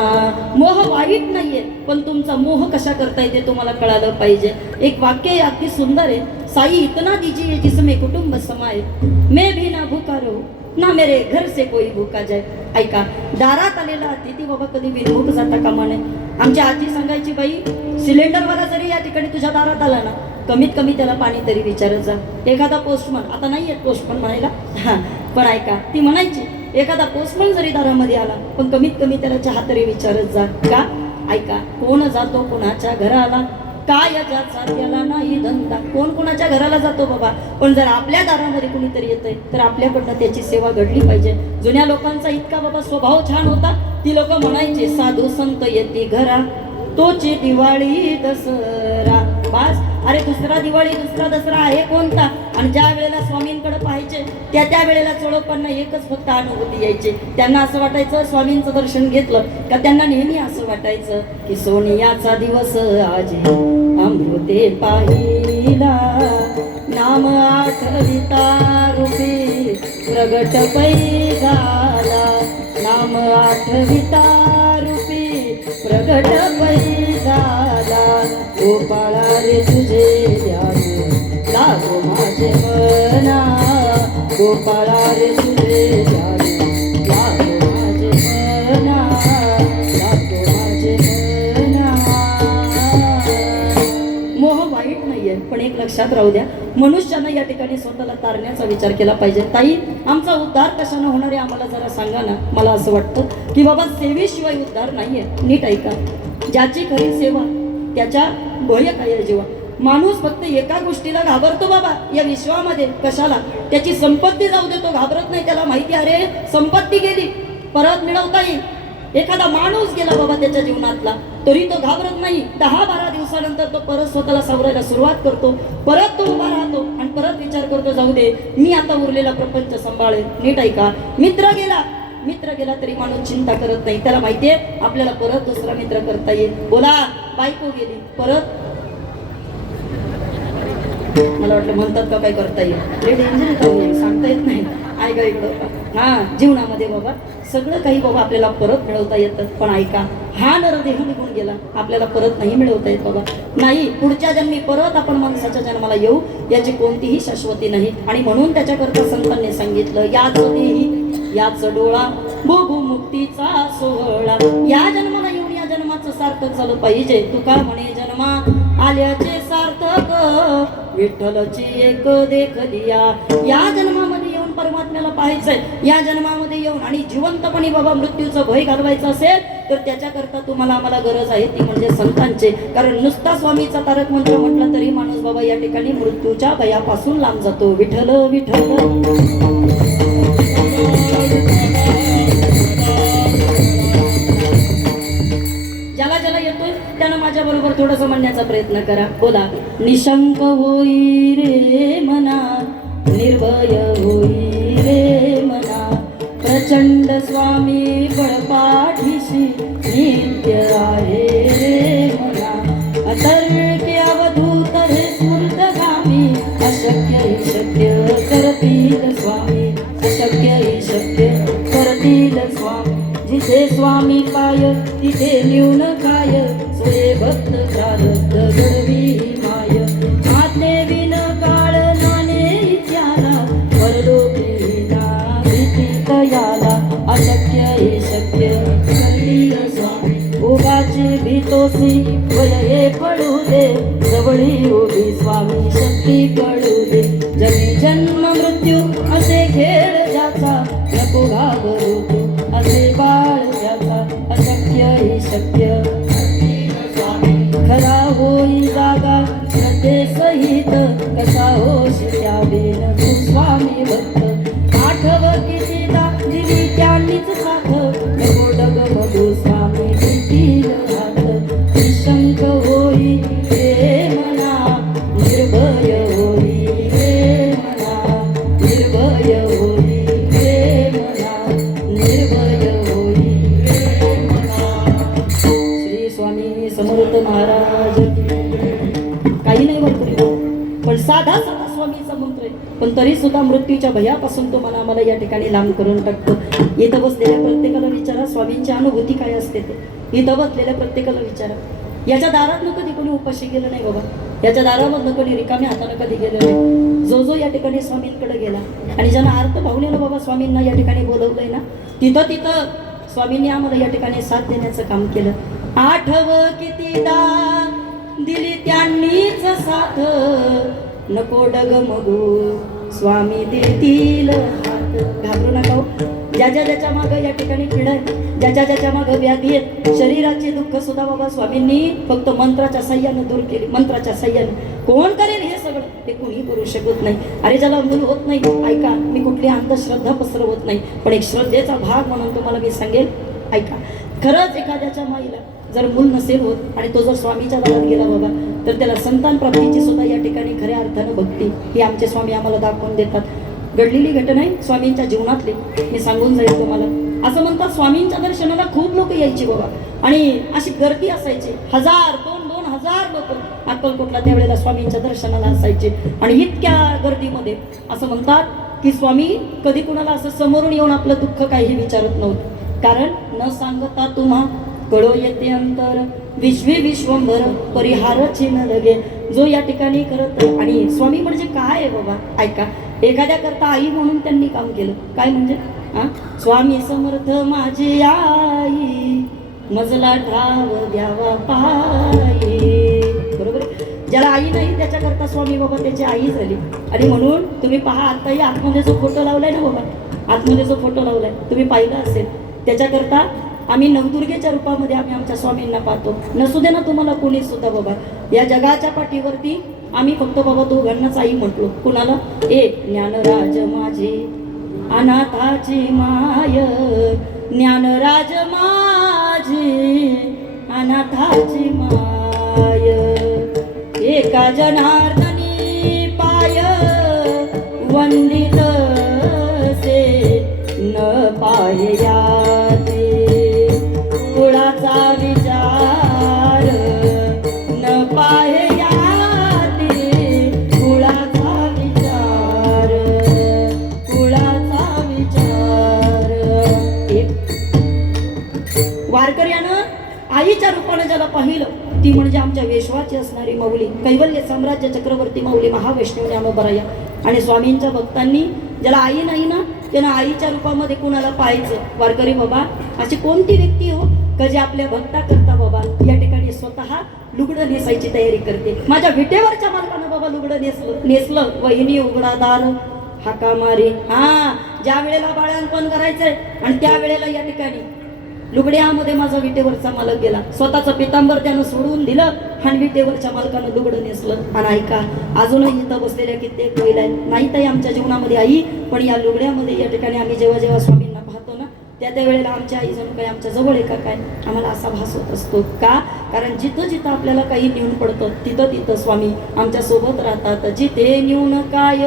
मोह वाईट नाहीये, पण तुमचा मोह कशा करता येते तुम्हाला कळालं पाहिजे. एक वाक्य आहे अगदी सुंदर आहे, साई इतना दीजिए जिसमें कुटुंब समाये, मैं भी ना भूखा रहूं ना मेरे घर से कोई भूका जाय. ऐका, दारात आलेला अतिथी बाबा कधी विनमुख जाता कामा नये. आमची आजी सांगायची, बाई सिलेंडरवाला जरी या ठिकाणी तुझ्या दारात आला ना, कमीत कमी त्याला पाणी तरी विचारत जा. एखादा पोस्टमन, आता नाही येत पोस्टमन म्हणायला, पण ऐका, ती म्हणायची एखादा पोस्टमन जरी दारामध्ये आला पण कमीत कमी त्याला चहा तरी विचारत जा. का? ऐका, कोण जातो कोणाच्या घराला, काय ज्याचा त्याला नाही धंदा. कोण कोणाच्या घराला जातो बाबा, पण जर आपल्या दारामध्ये कुणीतरी येतंय तर आपल्याकडनं त्याची सेवा घडली पाहिजे. जुन्या लोकांचा इतका बाबा स्वभाव छान होता, ती लोक म्हणायचे साधू संत येते घरा तोची दिवाळी दसरा. बस, अरे दुसरा दिवाळी दुसरा दसरा आहे कोणता? आणि ज्या वेळेला स्वामींकडे पाहायचे त्या वेळेला चोळोपांना एकच फक्त अनुभूती यायची. त्यांना असं वाटायचं स्वामींचं दर्शन घेतलं का त्यांना नेहमी असं वाटायचं की सोनियाचा दिवस आज अमृते पाहिला, नाम आठविता रूपी प्रगट पैगाला, नाम आठविता रूपी प्रगट पैगाला. गोपाळा रे तुझे ध्यान लागो माझे मना, गोपाळा रे तुझे ध्यान लागो माझे मना, लागो माझे मना. मोह वाईट नाहीये, पण एक लक्षात राहू द्या, मनुष्यानं या ठिकाणी स्वतःला तारण्याचा विचार केला पाहिजे. ताई, आमचा उद्धार कशानं होणार आहे आम्हाला जरा सांगा ना. मला असं वाटतं की बाबा सेवेशिवाय उद्धार नाहीये. नीट ऐका, ज्याची खरी सेवा त्याच्या भय काय आहे. जेव्हा माणूस फक्त एका गोष्टीला घाबरतो बाबा या विश्वामध्ये, कशाला? त्याची संपत्ती जाऊ दे, तो घाबरत नाही. त्याला माहिती, अरे संपत्ती गेली परत मिळवता येईल. एखादा माणूस गेला बाबा त्याच्या जीवनातला, तरी तो घाबरत नाही. 10-12 दिवसानंतर तो परत स्वतःला सावरायला सुरुवात करतो, परत तो उभा राहतो आणि परत विचार करतो, जाऊ दे मी आता उरलेला प्रपंच सांभाळेल. नीट ऐका, मित्र गेला तरी माणूस चिंता करत नाही. त्याला माहितीये आपल्याला परत दुसरा मित्र करता येईल. बोला, बायको गेली परत, मला वाटलं म्हणतात का काय करता येईल, सांगता येत नाही. ऐका इकडं, जीवनामध्ये बाबा सगळं काही बाबा आपल्याला परत मिळवता येतं. पण ऐका, हा नरदेह निघून गेला आपल्याला परत नाही मिळवता येत बाबा. नाही, पुढच्या जन्मी परत आपण माणसाच्या जन्माला येऊ याची कोणतीही शाश्वती नाही. आणि म्हणून त्याच्याकरता संतांनी सांगितलं, याच देही याच डोळा भोगू मुक्तीचा सोहळा. या जन्माला येऊन या जन्माचं सार्थक झालं पाहिजे. तुका म्हणे जन्मा आल्याचे सार्थक, विठ्ठलची एक देख दिया. या जन्मामध्ये येऊन परमात्म्याला पाहायचंय, या जन्मामध्ये येऊन आणि जिवंतपणे बाबा मृत्यूचं भय घालवायचं असेल तर त्याच्याकरता तुम्हाला आम्हाला गरज आहे ती म्हणजे संतांचे. कारण नुसता स्वामीचा तारक मंत्र म्हटलं तरी माणूस बाबा या ठिकाणी मृत्यूच्या भयापासून लांब जातो. विठ्ठल विठ्ठल. ज्याला येतोय त्यानं माझ्या बरोबर थोडंसं म्हणण्याचा प्रयत्न करा. बोला, निशंक होई रे मना, निर्भय होई रे मना, प्रचंड स्वामी बळपाठीशी नित्य आहे रे मना. अतर्क्य अवधूत हे स्फूर्तगामी, अशक्य ही शक्य करतील स्वामी, अशक्य ही शक्य करतील स्वामी. जिथे स्वामी पाय तिथे न्यून काय, सोये भक्त प्रारब्ध घडवी माय. आते विन काळ नाने इत्याला, परलोकी ना भीती कयाला, अशक्य हे शक्य करतील स्वामी. उगाची भीतोसी वय हे पडू दे, जवळी उभी स्वामी शक्ती कळू दे. जगी जन्म मृत्यू असे खेळ ज्याचा, नको घाबरू तू असे बाळ ज्याचा, अशक्य ही शक्य खरा होई जागा श्रद्धे सहित, कसा होशी त्या बिन तू स्वामी भक्त. आठव कितीदा दिली त्यांनीच पण तरी सुद्धा मृत्यूच्या भयापासून तो आम्हाला या ठिकाणी लांब करून टाकतो. इथं बसलेल्या प्रत्येकाला विचारा स्वामींची अनुभूती काय असते ते. इथं बसलेल्या प्रत्येकाला विचारा. याच्या दारातनं कधी कोणी उपाशी गेलं नाही बाबा. याच्या दारामधनं कोणी रिकाम्या हातानं कधी गेलं नाही. जो जो या ठिकाणी स्वामींकडे गेला आणि ज्यांना अर्थ भावनेनं बाबा स्वामींना या ठिकाणी बोलवलंय ना, तिथं तिथं स्वामींनी आम्हाला या ठिकाणी साथ देण्याचं काम केलं. आठव कितीदा दिली त्यांनीच साथ, नको डगमगू स्वामी देतील हात. घाबरू नका हो. ज्याच्या मागं या ठिकाणी पीडा आहे, ज्याच्या मागं व्याधी आहेत, शरीराचे दुःख सुद्धा बाबा स्वामींनी फक्त मंत्राच्या साह्यानं दूर केली. मंत्राच्या साह्यानं कोण करेल हे सगळं ते कोणी करू शकत नाही. अरे ज्याला मूल होत नाही, ऐका, मी कुठली अंधश्रद्धा पसरवत नाही, पण एक श्रद्धेचा भाग म्हणून तुम्हाला मी सांगेल. ऐका, खरंच एखाद्याच्या माईला जर मूल नसेल होत आणि तो जर स्वामीच्या दारात गेला बाबा, तर त्याला संतान प्राप्तीची सुद्धा या ठिकाणी खऱ्या अर्थानं भक्ती ही आमचे स्वामी आम्हाला दाखवून देतात. घडलेली घटना आहे स्वामींच्या जीवनातली, मी सांगून जाईल तुम्हाला. असं म्हणतात स्वामींच्या दर्शनाला खूप लोक यायची बाबा आणि अशी गर्दी असायची. 1000-2000 लोक अक्कलकोटला त्यावेळेला स्वामींच्या दर्शनाला असायचे. आणि इतक्या गर्दीमध्ये असं म्हणतात की स्वामी कधी कुणाला असं समोरून येऊन आपलं दुःख काही विचारत नव्हतं. कारण न सांगता तुम्हा कळो येते अंतर, विश्वंभर परिहारची न लगे. जो या ठिकाणी करत. आणि स्वामी म्हणजे काय आहे बाबा, ऐका, एखाद्या करता आई म्हणून त्यांनी काम केलं. काय म्हणजे स्वामी समर्थ माझी आई, मजला ठाव द्यावा पायी. बरोबर. ज्याला आई नाही त्याच्याकरता स्वामी बाबा त्याची आई झाली. आणि म्हणून तुम्ही पहा, आताही आतमध्ये जो फोटो लावलाय ना बाबा, आतमध्ये जो फोटो लावलाय तुम्ही पाहिला असेल, त्याच्याकरता आम्ही नवदुर्गेच्या रूपामध्ये आम्ही आमच्या स्वामींना पाहतो. नसू दे ना तुम्हाला कोणी सुद्धा बाबा. या जगाच्या पाठीवरती आम्ही फक्त बाबा दोघांनाच आई म्हटलो. कुणाला? एक ज्ञानराज माझे अनाथाची माय, ज्ञानराज माझे अनाथाची माय, एका जनार्दनी पाय वंदित से न पाहया कुळाचा विचार न पाहया कुळाचा विचार, कुळाचा विचार. वारकऱ्यानं आईच्या रूपानं ज्याला पाहिलं ती म्हणजे आमच्या वेशवाची असणारी माऊली, कैवल्य साम्राज्य चक्रवर्ती माऊली महावैष्णव ज्ञानोबराया. आणि स्वामींच्या भक्तांनी ज्याला आई नाही ना त्यानं आईच्या रूपामध्ये कुणाला पाहायचं. वारकरी बाबा अशी कोणती व्यक्ती हो का जे आपल्या भक्ता करता बाबा या ठिकाणी स्वतः लुगडं नेसायची तयारी करते. माझ्या विटेवरच्या मालकानं बाबा लुगडं नेसलं वहिनी उघडादार हाका मारे. ज्या वेळेला बाळांपण करायचंय आणि त्या वेळेला या ठिकाणी लुगड्यामध्ये माझा विटेवरचा मालक गेला. स्वतःचं पितांबर त्यानं सोडून दिलं आणि विटेवरच्या मालकानं लुगडं नेसलं. आणि ऐका, अजूनही इथं बसलेल्या कित्येक महिला आहेत, नाही ताई आमच्या जीवनामध्ये आई, पण या लुगड्यामध्ये या ठिकाणी आम्ही जेव्हा स्वामींना पाहतो ना त्या वेळेला आमच्या आई जणू काही आमच्या जवळ आहे का काय आम्हाला असा भास होत असतो. का? कारण जिथं जिथं आपल्याला काही न्यून पडतं तिथं तिथं स्वामी आमच्या सोबत राहतात. जिथे न्यून काय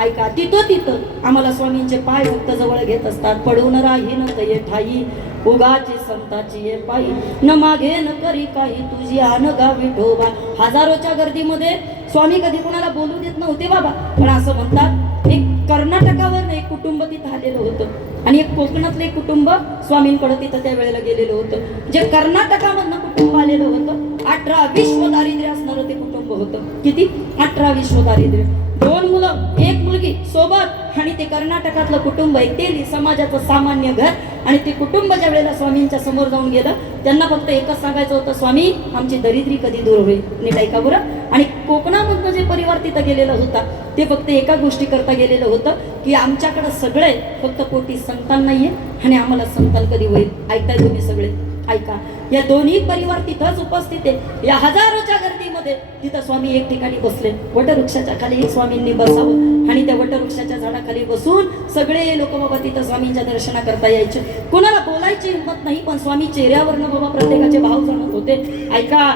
ऐका, तिथं तिथं आम्हाला स्वामींचे पाय फक्त जवळ घेत असतात. पडून राही न तये ठाई, उगाची संताची ये पायी, न मागे न करी काही तुझी अनगा विठोबा. हजारोच्या गर्दीमध्ये स्वामी कधी कोणाला बोलू देत नव्हते बाबा. पण असं म्हणतात एक कर्नाटकावर एक कुटुंब तिथं आलेलं होतं आणि एक कोकणातलं एक कुटुंब स्वामींकडे तिथं त्या वेळेला गेलेलं होतं. जे कर्नाटकामधनं कुटुंब आलेलं होतं 18 विश्व दारिद्र्य असणारं ते कुटुंब होतं. किती? 18 विश्व दारिद्र्य. 2 मुलं 1 मुलगी सोबत आणि ते कर्नाटकातलं कुटुंब एक तेली समाजाचं सामान्य घर. आणि ते कुटुंब ज्या वेळेला स्वामींच्या समोर जाऊन गेलं त्यांना फक्त एकच सांगायचं होतं, स्वामी आमची दरिद्री कधी दूर होईल. नीट ऐका बरं. आणि कोकणामधनं जे परिवार तिथं गेलेलं होता ते फक्त एका गोष्टी करता गेलेलं होतं की आमच्याकडं सगळे फक्त पोटी संतान नाहीये आणि आम्हाला संतान कधी होईल. ऐकताय तुम्ही सगळे? ऐका, या दोन्ही परिवार तिथंच उपस्थित आहे. या हजारोच्या गर्दीमध्ये तिथं स्वामी एक ठिकाणी बसले. वटवृक्षाच्या खाली एक स्वामींनी बसावं आणि त्या वटवृक्षाच्या झाडाखाली बसून सगळे लोक बाबा तिथं स्वामींच्या दर्शना करता यायचे. कोणाला बोलायची हिंमत नाही, पण स्वामी चेहऱ्यावरनं बाबा प्रत्येकाचे भाव जाणत होते. ऐका,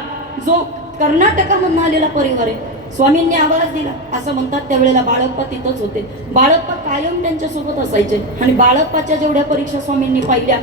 जो कर्नाटकामधून आलेला परिवार आहे स्वामींनी आवाज दिला असं म्हणतात त्यावेळेला बाळप्पा तिथंच होते. बाळप्पा कायम त्यांच्यासोबत असायचे आणि बाळप्पाच्या जेवढ्या परीक्षा स्वामींनी पाहिल्या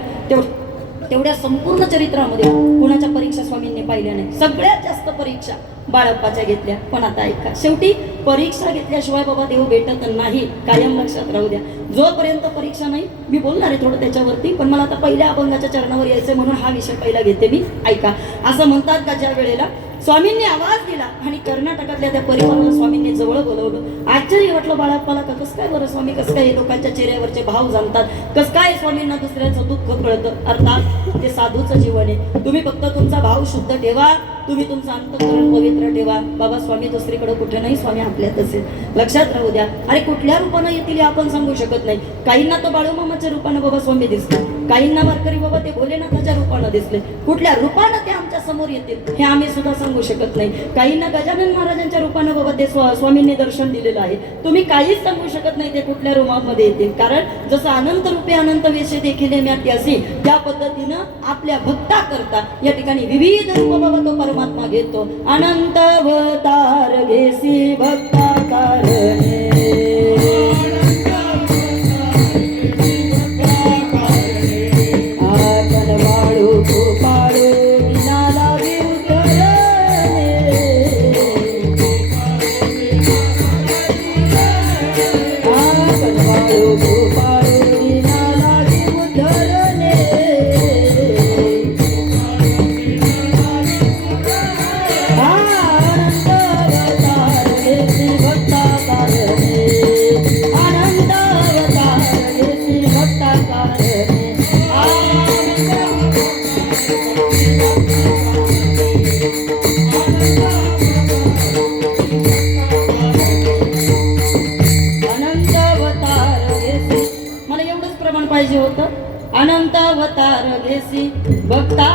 तेवढ्या संपूर्ण चरित्रामध्ये कुणाच्या परीक्षा स्वामींनी पाहिल्या नाही. सगळ्यात जास्त परीक्षा बाळप्पाच्या घेतल्या. पण आता ऐका, शेवटी परीक्षा घेतल्याशिवाय बाबा देव भेटत नाही, कायम लक्षात राहू द्या. जोपर्यंत परीक्षा नाही, मी बोलणार आहे थोडं त्याच्यावरती, पण मला आता पहिल्या अभंगाच्या चरणावर यायचं म्हणून हा विषय पहिला घेते मी. ऐका, असं म्हणतात का ज्या वेळेला स्वामींनी आवाज दिला आणि कर्नाटकातल्या त्या परिवाराला स्वामींनी जवळ बोलवलं. आश्चर्य वाटलं बाळाप्पाला, का कसं काय बरं स्वामी, कसं काय लोकांच्या चेहऱ्यावरचे भाव जाणतात, कसं काय स्वामींना दुसऱ्याचं दुःख कळतं. अर्थात ते साधूचं जीवन आहे. तुम्ही फक्त तुमचा भाव शुद्ध ठेवा, तुम्ही तुमचं अंतःकरण पवित्र ठेवा. बाबा स्वामी दुसरीकडे कुठे नाही, स्वामी आपल्यातच आहे, लक्षात राहू द्या. अरे कुठल्या रूपानं येतील हे आपण सांगू शकत नाही. काहींना तो बाळूमामाच्या रूपानं बाबा स्वामी दिसले, काहींना वारकरी बाबा ते भोलेनाथाच्या रूपानं दिसले. कुठल्या रूपानं ते आमच्या समोर येतील हे आम्ही सुद्धा सांगू शकत नाही. काहींना गजानन महाराजांच्या रूपानं बाबा ते स्वामींनी दर्शन दिलेलं आहे. तुम्ही काहीच सांगू शकत नाही ते कुठल्या रूपामध्ये येतील. कारण जसं अनंत रूपे अनंत वेशे देखील म्यात्यासी, त्या पद्धतीनं आपल्या भक्ता करता या ठिकाणी विविध रूप बाबा तो परमात्मा घेतो. अनंत अवतार घेसी भक्ता कारणे, पाहिजे होतं. अनंत अवतार घेसी भक्ता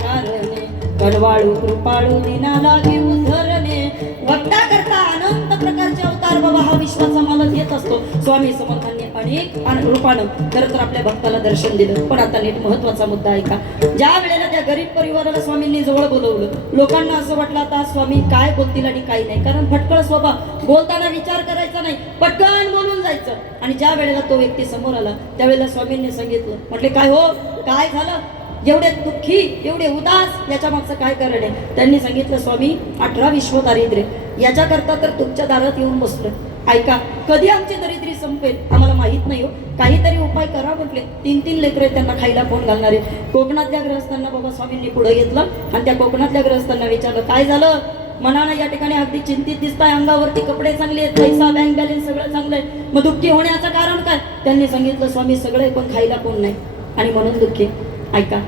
कारणे, कळवाळू कृपाळू दिना लागे उद्धरणे. भक्ता करता अनंत प्रकारचे अवतार बाबा हा विश्वाचा मालक येत असतो. स्वामी समर्थांनी अनेक रूपानं खरं तर आपल्या भक्ताला दर्शन दिलं. पण आता नीट महत्वाचा मुद्दा ऐका. ज्या वेळेला त्या गरीब परिवाराला स्वामींनी जवळ बोलवलं, लोकांना असं वाटलं आता स्वामी काय बोलतील आणि काही नाही. कारण फटकळ स्वभाव, बोलताना विचार करायचा नाही, पटकन बोलून जायचं. आणि ज्या वेळेला तो व्यक्ती समोर आला त्यावेळेला स्वामींनी सांगितलं, म्हटले काय हो, काय झालं, एवढे दुःखी, एवढे उदास, याच्या मागचं काय कारण आहे. त्यांनी सांगितलं स्वामी 18 विश्व दारिद्र्य, याच्याकरता तर तुमच्या दारात येऊन बसलं. ऐका, कधी आमची दरिद्री संपेल आम्हाला माहित नाही हो, काहीतरी उपाय करा म्हटले. 3-3 लेकरं त्यांना खायला कोण घालणारे. कोकणातल्या ग्रहस्थांना बाबा स्वामींनी पुढे घेतलं आणि त्या कोकणातल्या ग्रहस्थांना विचारलं काय झालं. मनानं या ठिकाणी अगदी चिंतित दिसताय, अंगावरती कपडे चांगले आहेत, पैसा बँक बॅलन्स सगळं चांगलं आहे, मग दुःखी होण्याचं कारण काय. त्यांनी सांगितलं स्वामी सगळे पण खायला कोण नाही आणि म्हणून दुःखी. ऐका,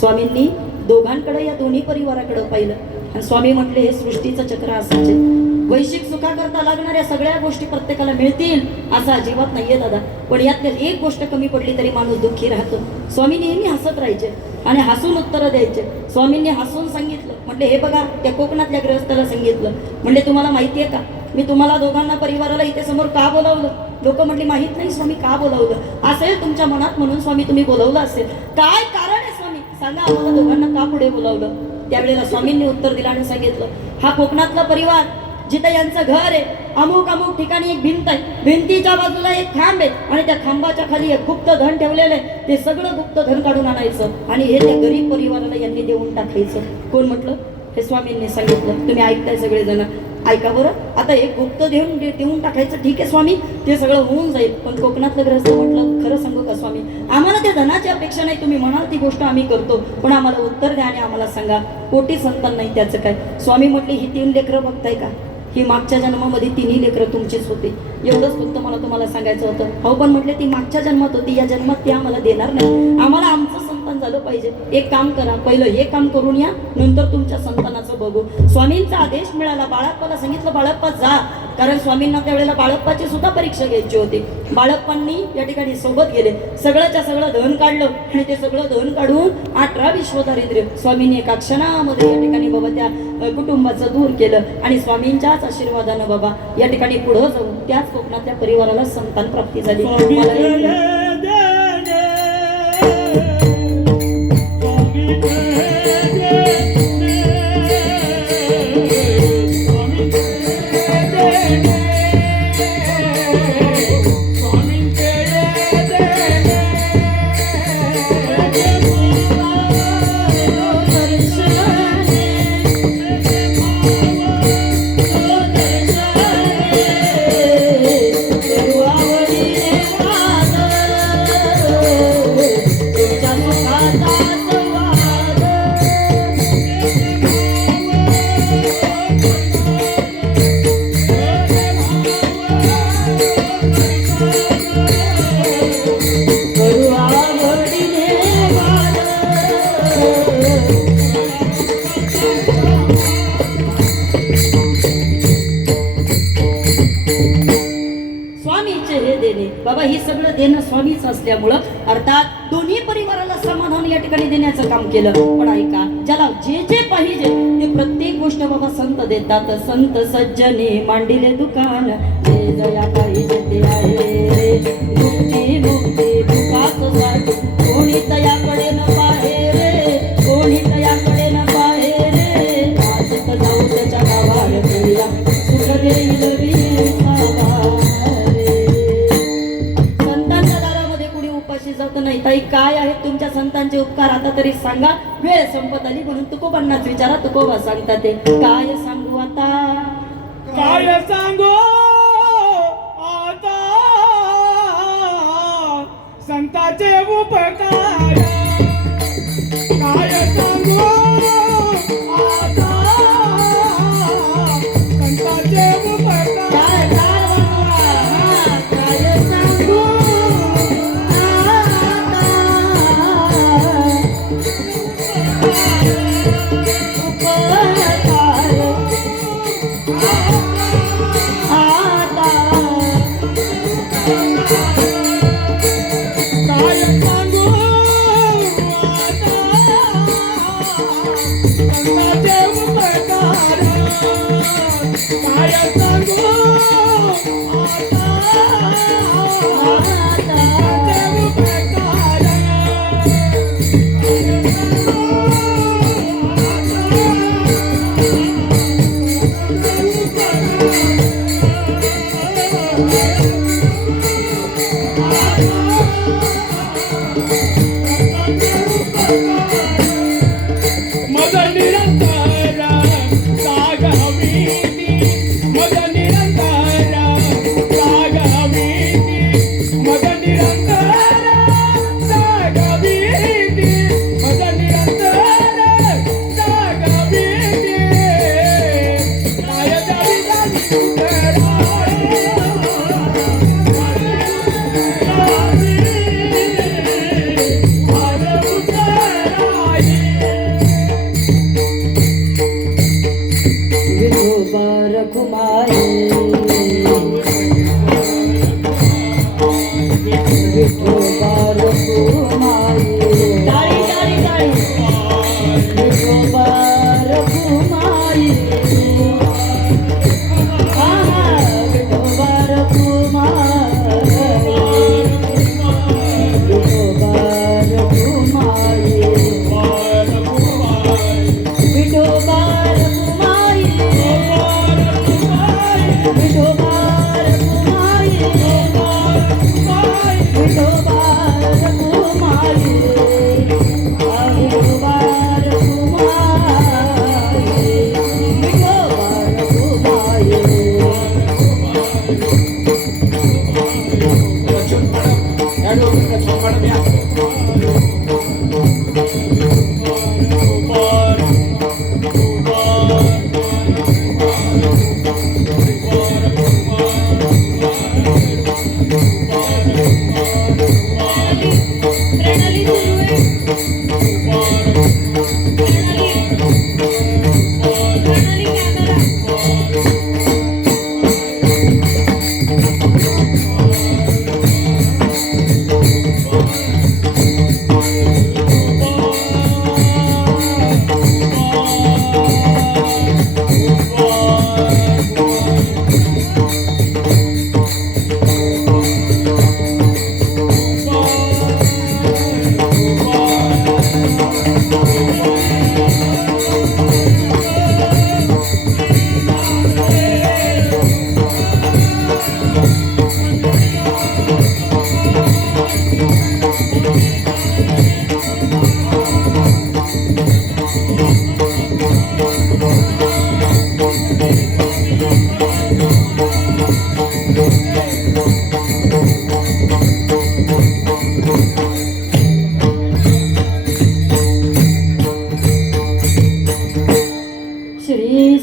स्वामींनी दोघांकडे, या दोन्ही परिवाराकडे पाहिलं आणि स्वामी म्हटले हे सृष्टीचं चक्र असंच आहे. वैश्विक सुखाकरता लागणाऱ्या सगळ्या गोष्टी प्रत्येकाला मिळतील असं अजिबात नाहीये दादा, पण यातली एक गोष्ट कमी पडली तरी माणूस दुःखी राहतो. स्वामी नेहमी हसत राहायचे आणि हसून उत्तरं द्यायचे. स्वामींनी हसून सांगितलं, म्हटले हे बघा, त्या कोकणातल्या ग्रहस्थाला सांगितलं, म्हणले तुम्हाला माहिती आहे का मी तुम्हाला दोघांना परिवाराला इथे समोर का बोलावलं. लोक म्हटली माहित नाही स्वामी, का बोलावलं असेल तुमच्या मनात म्हणून स्वामी तुम्ही बोलावलं असेल, काय कारण आहे स्वामी सांगा आम्हाला, दोघांना का पुढे बोलावलं. त्यावेळेला स्वामींनी उत्तर दिलं आणि सांगितलं हा कोकणातला परिवार जिथे यांचं घर आहे, अमुक अमुक ठिकाणी एक भिंत आहे, भिंतीच्या बाजूला एक खांब आहे आणि त्या खांबाच्या खाली एक गुप्त धन ठेवलेलं आहे, ते सगळं गुप्त धन काढून आणायचं आणि हे त्या गरीब परिवाराला यांनी देऊन टाकायचं. कोण म्हटलं, हे स्वामींनी सांगितलं. तुम्ही ऐकताय सगळेजण, ऐका बरं. आता एक गुप्त देऊन टाकायचं, ठीक आहे स्वामी ते सगळं होऊन जाईल, पण कोकणातलं ग्रस्त म्हटलं खरं सांगू का स्वामी, आम्हाला त्या धनाची अपेक्षा नाही, तुम्ही म्हणाल ती गोष्ट आम्ही करतो, पण आम्हाला उत्तर द्या आणि आम्हाला सांगा कोटी संतान नाही त्याचं काय. स्वामी म्हटले ही 3 लेकरं बघताय का, ही मागच्या जन्मामध्ये 3ही लेकरं तुमचीच होती. एवढंच फक्त मला तुम्हाला सांगायचं होतं. हो पण म्हटले ती मागच्या जन्मात होती, या जन्मात ती आम्हाला देणार नाही, आम्हाला आमचं संतान झालं पाहिजे. एक काम करा, पहिलं हे काम करून या, नंतर तुमच्या संतानाचं बघू. स्वामींचा आदेश मिळाला. बाळप्पाला सांगितलं बाळप्पा जा, कारण स्वामींना त्यावेळेला बाळप्पाची सुद्धा परीक्षा घ्यायची होती. बाळप्पांनी या ठिकाणी सोबत गेले, सगळंच्या सगळं धन काढलं आणि ते सगळं धन काढून 18 विश्व दारिद्र्य स्वामींनी एका क्षणामध्ये या ठिकाणी बाबा त्या कुटुंबाचं दूर केलं आणि स्वामींच्याच आशीर्वादानं बाबा या ठिकाणी पुढं जाऊन त्याच कोकणातल्या परिवाराला संतान प्राप्ती झाली. बाबा हे सगळं देणं स्वामीच असल्यामुळं अर्थात दोन्ही परिवाराला समाधान या ठिकाणी देण्याचं काम केलं. पण ऐका, ज्याला जे जे पाहिजे ते प्रत्येक गोष्ट बाबा संत देतात. संत सज्जनी मांडिले दुकान, जे जया पाहिजे ते आहे रे. मुक्ती मुक्ती दुखाच साठी, कोणी तयाकडे न पाहे रे, कोणी तयाकडे न पाहे रे. वाचत जाऊ त्याच्या गावार प्रिया, सुख देईल संतांच्या दारामध्ये कुणी उपाशी जात नाही. ताई, काय आहेत तुमच्या संतांचे उपकार आता तरी सांगा. वेळ संपत आली म्हणून तुकोबांनाच विचारा, तुकोबा सांगता ते. काय सांगू आता, काय सांगू आता संताचे उपकार, काय सांगू आता संताचे उपकार. काय काय सांगू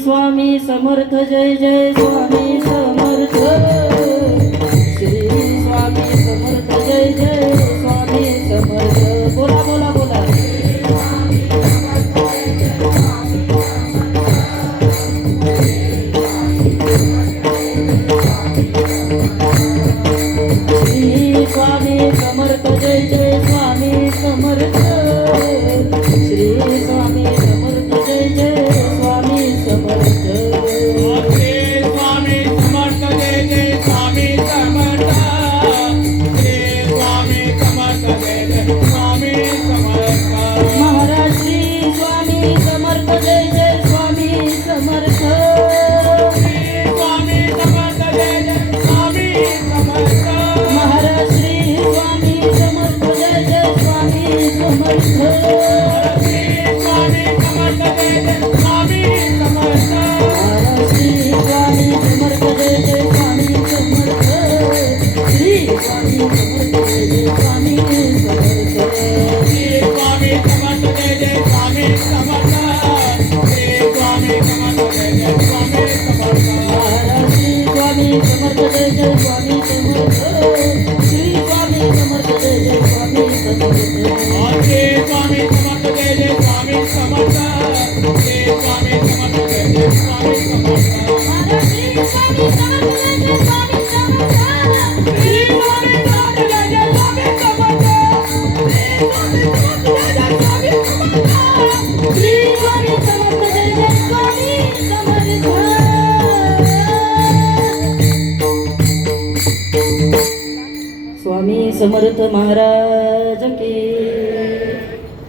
स्वामी समर्थ, जय जय स्वामी समर्थ. श्री स्वामी समर्थ, जय जय स्वामी समर्थ. बोला बोला बोला. जय जय स्वामी समर्थ श्री स्वामी समर्थ जय जय स्वामी समर्थ जय स्वामी समर्थ जय जय स्वामी समर्थ जय स्वामी समर्थ जय जय स्वामी समर्थ श्री स्वामी समर्थ जय जय स्वामी समर्थ श्री स्वामी समर्थ जय जय स्वामी समर्थ श्री स्वामी समर्थ जय जय स्वामी स्वामी समर्थ महाराज की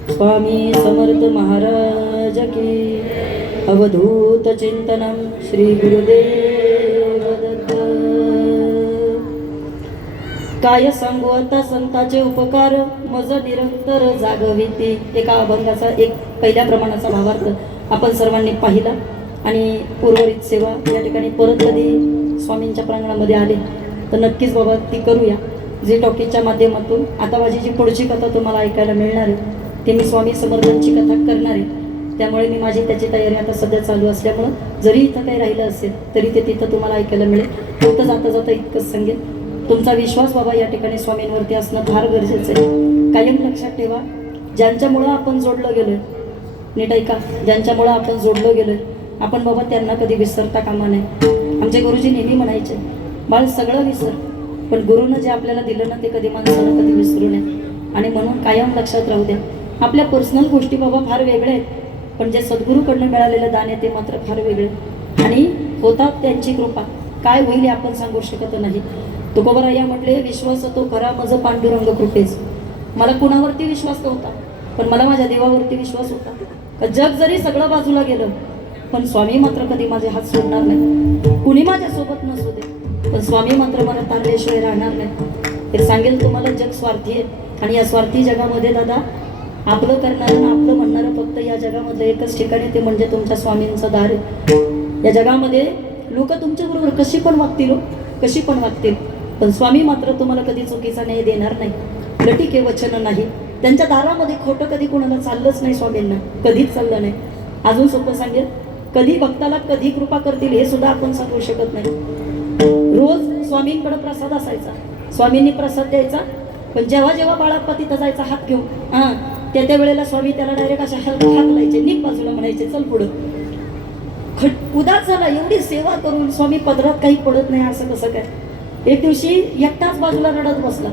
स्वामी समर्थ महाराज की अवधूत चिंतनम श्री गुरुदेव दत्त काय सांगू आता संतांचे उपकार मज निरंतर जागविती एका अभंगाचा एक पहिल्या प्रमाणाचा भावार्थ आपण सर्वांनी पाहिला आणि उर्वरित सेवा या ठिकाणी परत कधी स्वामींच्या प्रांगणामध्ये आले तर नक्कीच बाबा ती करूया झी टॉकीजच्या माध्यमातून. आता माझी जी पुढची कथा तुम्हाला ऐकायला मिळणार आहे ते मी स्वामी समर्थांची कथा करणार आहे, त्यामुळे मी माझी त्याची तयारी आता सध्या चालू असल्यामुळं जरी इथं काही राहिलं असेल तरी ते तिथं तुम्हाला ऐकायला मिळेल. फक्त जाता जाता इतकंच सांगेन, तुमचा विश्वास बाबा या ठिकाणी स्वामींवरती असणं फार गरजेचं आहे. कायम लक्षात ठेवा, ज्यांच्यामुळं आपण जोडलं गेलोय, नीट ऐका, ज्यांच्यामुळं आपण जोडलं गेलोय आपण बाबा त्यांना कधी विसरता कामा नये. आमचे गुरुजी नेहमी म्हणायचे, बाळ सगळं विसर, पण गुरुनं जे आपल्याला दिलं ना ते कधी माणसानं कधी विसरू नये. आणि म्हणून कायम लक्षात राहू द्या, आपल्या पर्सनल गोष्टी बाबा फार वेगळ्या आहेत, पण जे सद्गुरूकडनं मिळालेलं दान आहे ते मात्र फार वेगळे. आणि होतात त्यांची कृपा, काय होईल हे आपण सांगू शकत नाही. तुकोबराया म्हटले, विश्वास तो खरा मज पांडुरंग कृपेच. मला कुणावरती विश्वास नव्हता, पण मला माझ्या देवावरती विश्वास होता. का जग जरी सगळं बाजूला गेलं पण स्वामी मात्र कधी माझे हात सोडणार नाही. कुणी माझ्यासोबत नसू दे पण स्वामी मात्र मला तारल्याशिवाय राहणार नाही. हे सांगेल तुम्हाला, जग स्वार्थी आहे आणि या स्वार्थी जगामध्ये दादा आपलं करणारं ना आपलं म्हणणारं फक्त या जगामधलं एकच ठिकाण आहे, ते म्हणजे तुमच्या स्वामींचं दार आहे. या जगामध्ये लोक तुमच्याबरोबर कशी पण वागतील, कशी पण वागतील, पण स्वामी मात्र तुम्हाला कधी चुकीचा न्याय देणार नाही. लटिके वचन नाही, त्यांच्या दारामध्ये खोटं कधी कोणाला चाललंच नाही. स्वामींना कधीच चाललं नाही. अजून सोपं सांगेल, कधी भक्ताला कधी कृपा करतील हे सुद्धा आपण सांगू शकत नाही. रोज स्वामींकडे प्रसाद असायचा, स्वामींनी प्रसाद द्यायचा, पण जेव्हा जेव्हा बाळाप्पा तिथं जायचा हात घेऊन त्या वेळेला स्वामी त्याला डायरेक्ट अशा हात लायचे, निक बाजूला म्हणायचे, चल पुढं. उदास झाला, एवढी सेवा करून स्वामी पदरात काही पडत नाही असं कसं काय. एक दिवशी एकटाच बाजूला रडत बसला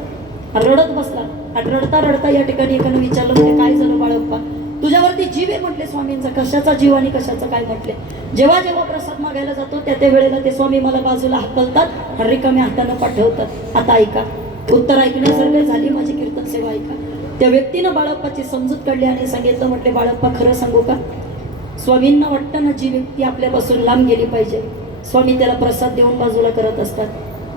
आणि रडता रडता या ठिकाणी एकानं विचारलं, म्हणजे काय झालं बाळप्पा, तुझ्यावरती जीव आहे म्हटले स्वामींचा. कशाचा जीव आणि कशाचं काय म्हटले. जेव्हा जेव्हा प्रसाद मागायला जातो त्या वेळेला ते स्वामी मला बाजूला हकलतात आणि रिकाम्या हातानं पाठवतात. आता ऐका, उत्तर ऐकण्यासारखं झाली माझी कीर्तन सेवा, ऐका. त्या व्यक्तीनं बाळप्पाची समजूत काढली आणि सांगितलं, म्हटले बाळप्पा खरं सांगू का, स्वामींना वाटतं ना जी व्यक्ती आपल्यापासून लांब गेली पाहिजे स्वामी त्याला प्रसाद देऊन बाजूला करत असतात,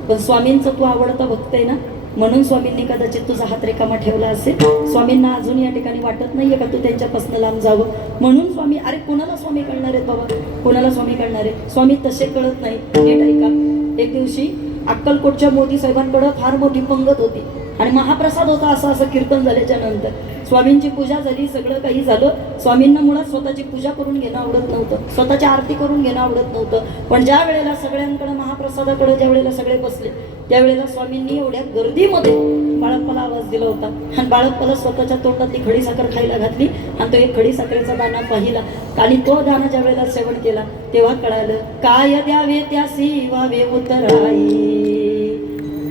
पण स्वामींचा तू आवडता भक्त आहे ना म्हणून स्वामींनी कदाचित तुझा हात रिकामा ठेवला असेल. स्वामींना अजून या ठिकाणी वाटत नाहीये का तू त्यांच्यापासून लांब जावं म्हणून स्वामी. अरे कोणाला स्वामी कळणार आहेत बाबा, कोणाला स्वामी कळणार आहे. स्वामी तसे कळत नाही. नीट ऐका, एक दिवशी अक्कलकोटच्या मोदी साहेबांकडे फार मोठी पंगत होती आणि महाप्रसाद होता. असं कीर्तन झाल्याच्या नंतर स्वामींची पूजा झाली, सगळं काही झालं. स्वामींना मुळात स्वतःची पूजा करून घेणं आवडत नव्हतं, स्वतःची आरती करून घेणं आवडत नव्हतं. पण ज्या वेळेला सगळ्यांकडे महाप्रसादाकडे ज्या वेळेला सगळे बसले त्यावेळेला स्वामींनी एवढ्या गर्दीमध्ये बाळप्पाला आवाज दिला होता आणि बाळप्पाला स्वतःच्या तोंडातली खडी साखर खायला घातली आणि तो एक खडी साखरेचा दाना पाहिला आणि तो दाना ज्या वेळेला सेवन केला तेव्हा कळालं, काय द्यावे त्यासी वावे उतराई,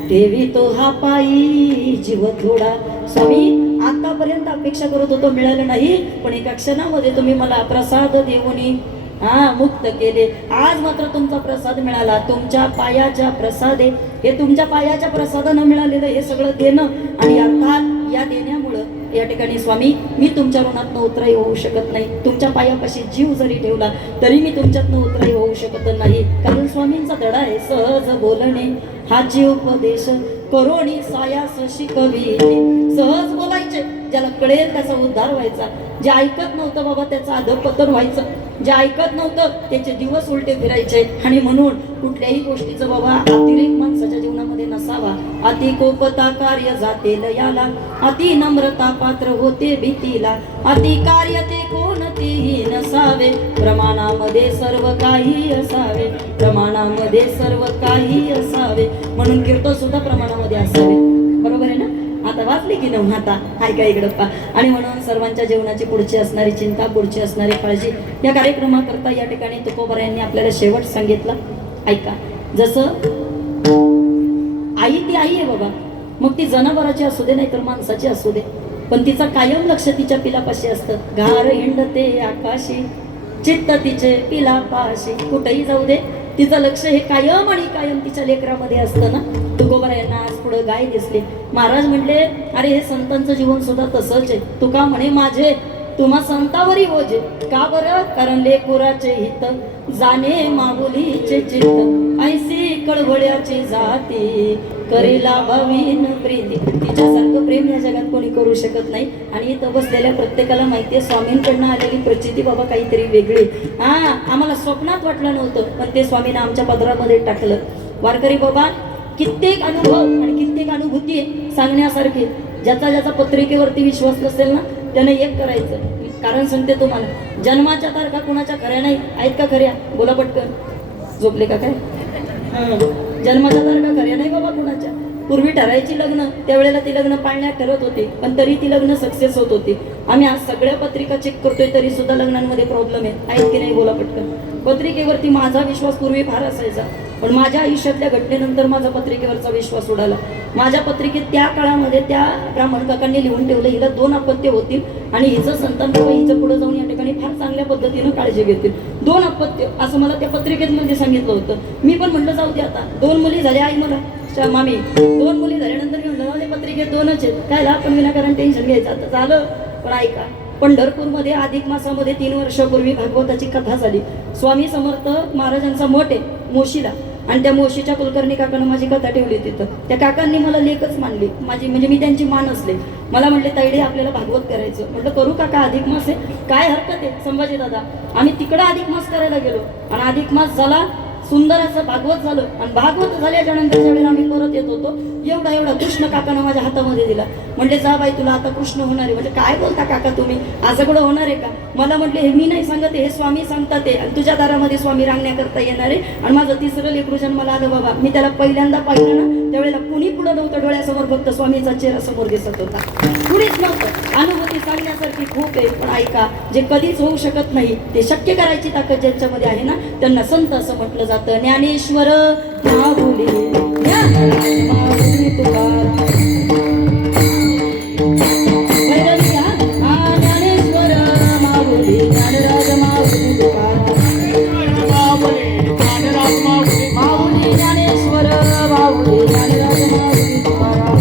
देवी तो हा पायी जीव थोडा. स्वामी आतापर्यंत अपेक्षा करत होतो, मिळालं नाही, पण एका क्षणामध्ये तुम्ही मला प्रसाद देऊन मुक्त केले. आज मात्र तुमचा प्रसाद मिळाला, तुमच्या पायाच्या प्रसादे. हे तुमच्या पायाच्या प्रसादानं मिळालेलं हे सगळं देणं आणि अर्थात या देण्यामुळं या ठिकाणी स्वामी मी तुमच्या ऋणातनं उतराई होऊ शकत नाही. तुमच्या पायापाशी जीव जरी ठेवला तरी मी तुमच्यातनं उतराई होऊ शकत नाही. कारण स्वामींचा धडा आहे सहज बोलणे हाची उपदेश करोणी सायास शिकवी. सहज बोलायचे, ज्याला कळेल त्याचा उद्धार व्हायचा. जे ऐकत नव्हतं बाबा त्याचं अधःपतन व्हायचं, जे ऐकत नव्हतं त्याचे दिवस उलटे फिरायचे. आणि म्हणून कुठल्याही गोष्टीचं बाबा अतिरेक माणसाच्या जीवनामध्ये नसावा. अति कोपता कार्य जाते लयाला, अति नम्रता पात्र होते भीतीला, अति कार्य ते कोण कितीही नसावे, प्रमाणामध्ये सर्व काही असावे, प्रमाणामध्ये सर्व काही असावे. म्हणून कीर्तन सुद्धा प्रमाणामध्ये असावे. बरोबर आहे ना? आता वाचली की नव्ह आता ऐका इकडं पा. आणि म्हणून सर्वांच्या जीवनाची पुढची असणारी चिंता, पुढची असणारी काळजी या कार्यक्रमाकरता या ठिकाणी तुकोबार यांनी आपल्याला शेवट सांगितलं. ऐका, जसं आई ती आई आहे बाबा, मग ती जनावराची असू दे नाही तर माणसाची असू दे, पण तिचा कायम लक्ष तिच्या पिलापाशी असतं. घार हिंडते आकाशी, चित्त तिचे पिलापाशी. कुठेही जाऊ दे, तिचं लक्ष हे कायम आणि कायम तिच्या लेकरामध्ये असतं ना. तुकोबार यांना आज पुढे गाय दिसली. महाराज म्हणले, अरे हे संतांचं जीवन सुद्धा तसंच आहे. तुका म्हणे माझे तुम्हा संतावरी ओझे. का बरं? कारण लेकुराचे हित जाणे माऊलीचे चित्त, ऐसी कळवळ्याची जाती करीला भावीन प्रीती. तिच्यासारखं प्रेम या जगात कोणी करू शकत नाही. आणि इथं बसलेल्या प्रत्येकाला माहिती आहे स्वामींकडनं आलेली प्रचिती बाबा काहीतरी वेगळी. आम्हाला स्वप्नात वाटलं नव्हतं, पण ते स्वामींना आमच्या पदरामध्ये टाकलं. वारकरी बाबा, कित्येक अनुभव आणि कित्येक अनुभूती सांगण्यासारखी. ज्याचा ज्याचा पत्रिकेवरती विश्वास नसेल ना, त्याने एक करायचं. कारण सांगते तुम्हाला, जन्माच्या तारखा कुणाच्या खऱ्या नाही आहेत का? खऱ्या? बोला पटकन. झोपले का काय? जन्माच्या तारखा खऱ्या नाही बाबा कुणाच्या. पूर्वी ठरायची लग्न, त्यावेळेला ती लग्न पाळण्यात ठरत होती, पण तरी ती लग्न सक्सेस होत होती. आम्ही आज सगळ्या पत्रिका चेक करतोय, तरी सुद्धा लग्नांमध्ये प्रॉब्लेम आहेत की नाही? बोला पटकन. पत्रिकेवरती माझा विश्वास पूर्वी फार असायचा, पण माझ्या आयुष्यातल्या घटनेनंतर माझा पत्रिकेवरचा विश्वास उडाला. माझ्या पत्रिकेत त्या काळामध्ये त्या ब्राह्मण काकांनी लिहून ठेवलं, हिला 2 अपत्य होतील आणि हिचं संतान बाबा हिचं पुढे जाऊन या ठिकाणी फार चांगल्या पद्धतीनं काळजी घेतील. 2 अपत्य असं मला त्या पत्रिकेत मध्ये सांगितलं होतं. मी पण म्हटलं जाऊ दे, आता 2 मुली झाल्या आई मला मामी, 2 मुली झाल्यानंतर मी म्हटलं जाऊ दे, पत्रिकेत 2च आहेत काय, आपण विनाकारण टेन्शन घ्यायचं. आता झालं. पण ऐका, पंढरपूरमध्ये अधिक मासामध्ये 3 वर्षापूर्वी भागवताची कथा झाली. स्वामी समर्थ महाराजांचा मठ आहे मोशीला, आणि त्या मोशीच्या कुलकर्णी काकानं माझी कथा ठेवली तिथं. त्या काकांनी मला लेखच मानली माझी, म्हणजे मी त्यांची मान असले. मला म्हटले, ताईडे आपल्याला भागवत करायचं. म्हटलं करू काका, अधिक मास आहे, काय हरकत आहे. संभाजी दादा, आम्ही तिकडं अधिक मास करायला गेलो आणि अधिक मास झाला, सुंदर असं भागवत झालं. आणि भागवत झाल्याच्या नंतरच्या वेळेला आम्ही परत येत होतो, एवढा कृष्ण काकानं माझ्या हातामध्ये दिला. म्हटले, जा बाई, तुला आता कृष्ण होणार आहे. म्हणजे काय बोलता काका तुम्ही, असं कुठं होणार आहे का? मला म्हटले, हे मी नाही सांगत, हे स्वामी सांगतात ते, आणि तुझ्या दारामध्ये स्वामी रांगण्याकरता येणार आहे. आणि माझं 3रं लेकरू जन्माला आलं बाबा. मी त्याला पहिल्यांदा पाहिलं ना, त्यावेळेला कुणी पुढं नव्हतं, डोळ्यासमोर फक्त स्वामीचा चेहरा समोर दिसत होता, कुणीच नव्हतं. अनुभूती सांगण्यासारखी खूप आहे, पण ऐका, जे कधीच होऊ शकत नाही ते शक्य करायची ताकद ज्यांच्यामध्ये आहे ना, त्यांना संत असं म्हटलं जातं. ज्ञानेश्वर माऊली, माऊली तुकाराम. ज्ञानेश्वर माऊली, ज्ञानराज माऊली तुकाराम. माऊली ज्ञानेश्वर माऊली, ज्ञानराज माऊली तुकाराम.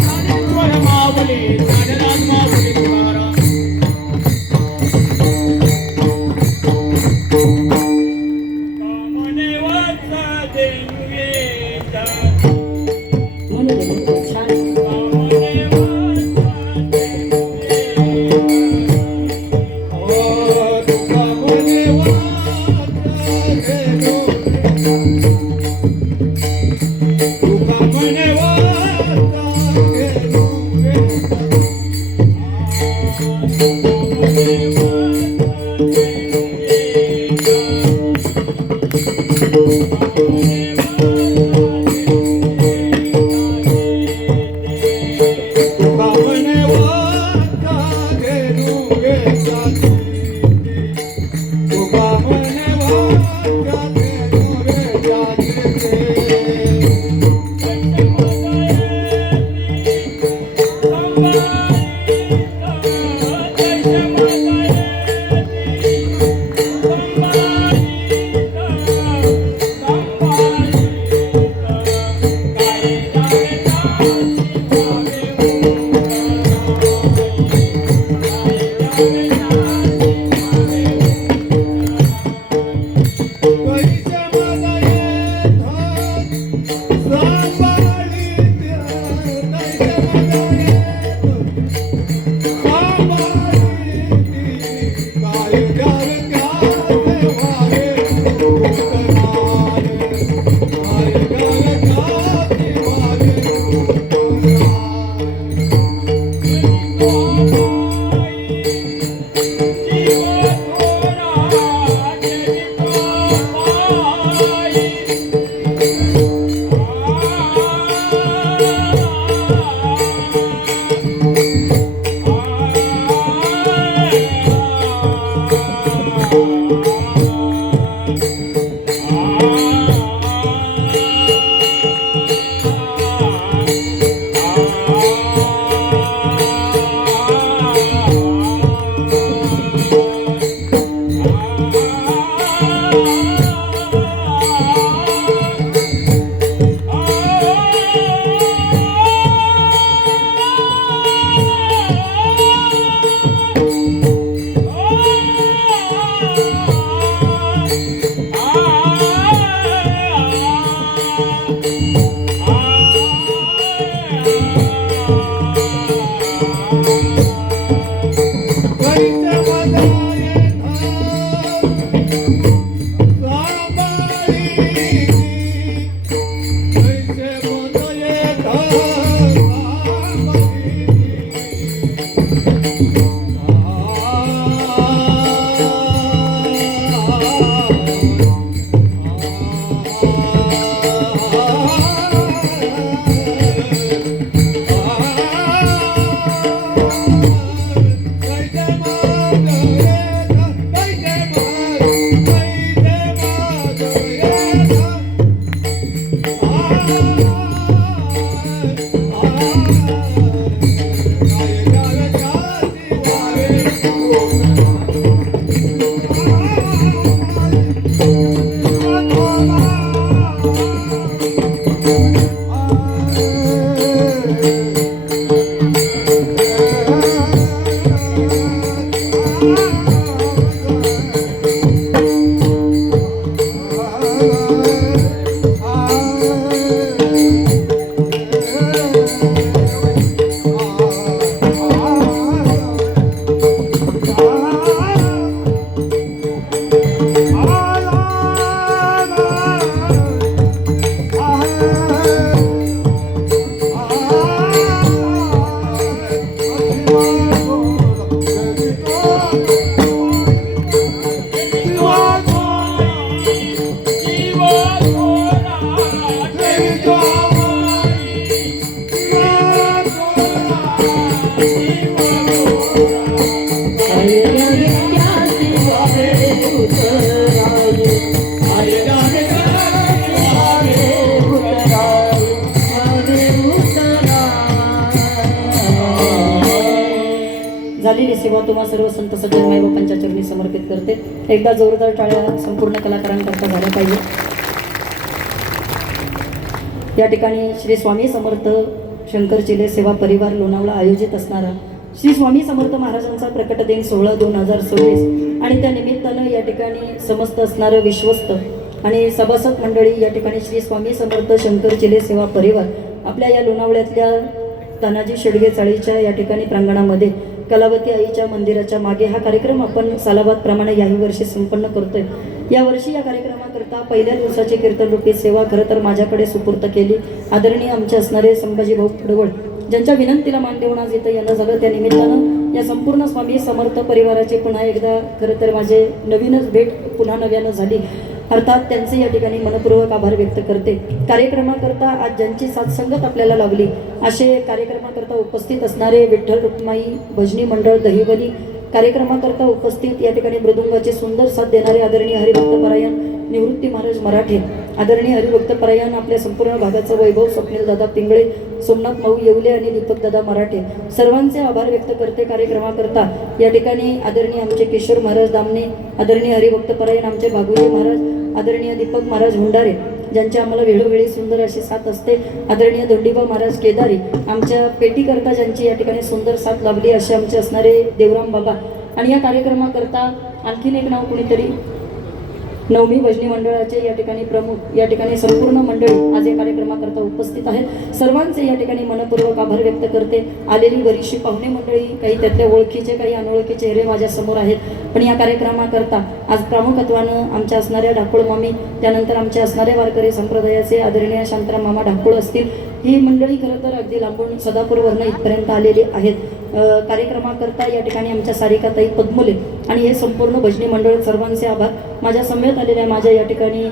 झालेली सेवा तुम्हा सर्व संत सज्जन माईबापांच्या चरणी समर्पित करते. एकदा जोरदार टाळ्या संपूर्ण कलाकारांकरता झाल्या पाहिजे. या ठिकाणी श्री स्वामी समर्थ शंकर चिले सेवा परिवार लोणावळा आयोजित असणारा श्री स्वामी समर्थ महाराजांचा प्रकट दिन 16/2026 आणि त्या निमित्तानं या ठिकाणी समस्त असणारं विश्वस्त आणि सभासद मंडळी या ठिकाणी श्री स्वामी समर्थ शंकर चिले सेवा परिवार आपल्या या लोणावळ्यातल्या तानाजी शेडगे चाळीच्या या ठिकाणी प्रांगणामध्ये कलावती आईच्या मंदिराच्या मागे हा कार्यक्रम आपण सालाबाद प्रमाणे याही वर्षी संपन्न करतोय. यावर्षी या कार्यक्रमाकरता पहिल्या दिवसाची कीर्तनरूपी सेवा खरं तर माझ्याकडे सुपूर्त केली आदरणीय आमचे असणारे संभाजी भाऊ फडवळ, ज्यांच्या विनंतीला मान देऊन आज इथं येणं झालं. त्या निमित्तानं या संपूर्ण स्वामी समर्थ परिवाराची पुन्हा एकदा खरं तर माझे नवीनच भेट पुन्हा नव्यानं झाली. अर्थात त्यांचे या ठिकाणी मनपूर्वक आभार व्यक्त करते. कार्यक्रमाकरता आज ज्यांची साथसंगत आपल्याला लाभली असे कार्यक्रमाकरता उपस्थित असणारे विठ्ठल रुक्माई भजनी मंडळ दहिवली, कार्यक्रमाकरता उपस्थित या ठिकाणी मृदुंगाची सुंदर साथ देणारे आदरणीय हरिभक्तपरायण निवृत्ती महाराज मराठे, आदरणीय हरिभक्तपरायण आपल्या संपूर्ण भागाचं वैभव स्वप्नील दादा पिंगळे, सोमनाथ माऊ येवले आणि दीपक दादा मराठे, सर्वांचे आभार व्यक्त करते. कार्यक्रमाकरता या ठिकाणी आदरणीय आमचे किशोर महाराज दामणे, आदरणीय हरिभक्तपरायण आमचे बाबूजी महाराज, आदरणीय दीपक महाराज हुंडारे, ज्यांची आम्हाला वेळोवेळी सुंदर अशी साथ असते. आदरणीय दंडीबा महाराज केदारी, आमच्या पेटीकरता ज्यांची या ठिकाणी सुंदर साथ लाभली असे आमचे असणारे देवराम बाबा. आणि या कार्यक्रमाकरता आणखीन एक नाव कुणीतरी नवमी भजनी मंडळाचे या ठिकाणी प्रमुख या ठिकाणी संपूर्ण मंडळी आज या कार्यक्रमाकरता उपस्थित आहेत. सर्वांचे या ठिकाणी मनपूर्वक आभार व्यक्त करते. आलेली बरीचशी पाहुणे मंडळी, काही त्यातल्या ओळखीचे काही अनोळखी चेहरे माझ्या समोर आहेत. पण या कार्यक्रमाकरता आज प्रामुख्यानं आमच्या असणाऱ्या ढाकोळ मामी, त्यानंतर आमच्या असणाऱ्या वारकरी संप्रदायाचे आदरणीय शांताराम मामा ढाकोळ असतील, ही मंडळी खरं तर अगदी लांबून सदापूरवरनं इथपर्यंत आलेली आहेत. कार्यक्रमाकरता या ठिकाणी आमच्या सारिकाताई पद्मुले आणि हे संपूर्ण भजनी मंडळ, सर्वांचे आभार. माझ्या समेत आलेल्या माझ्या या ठिकाणी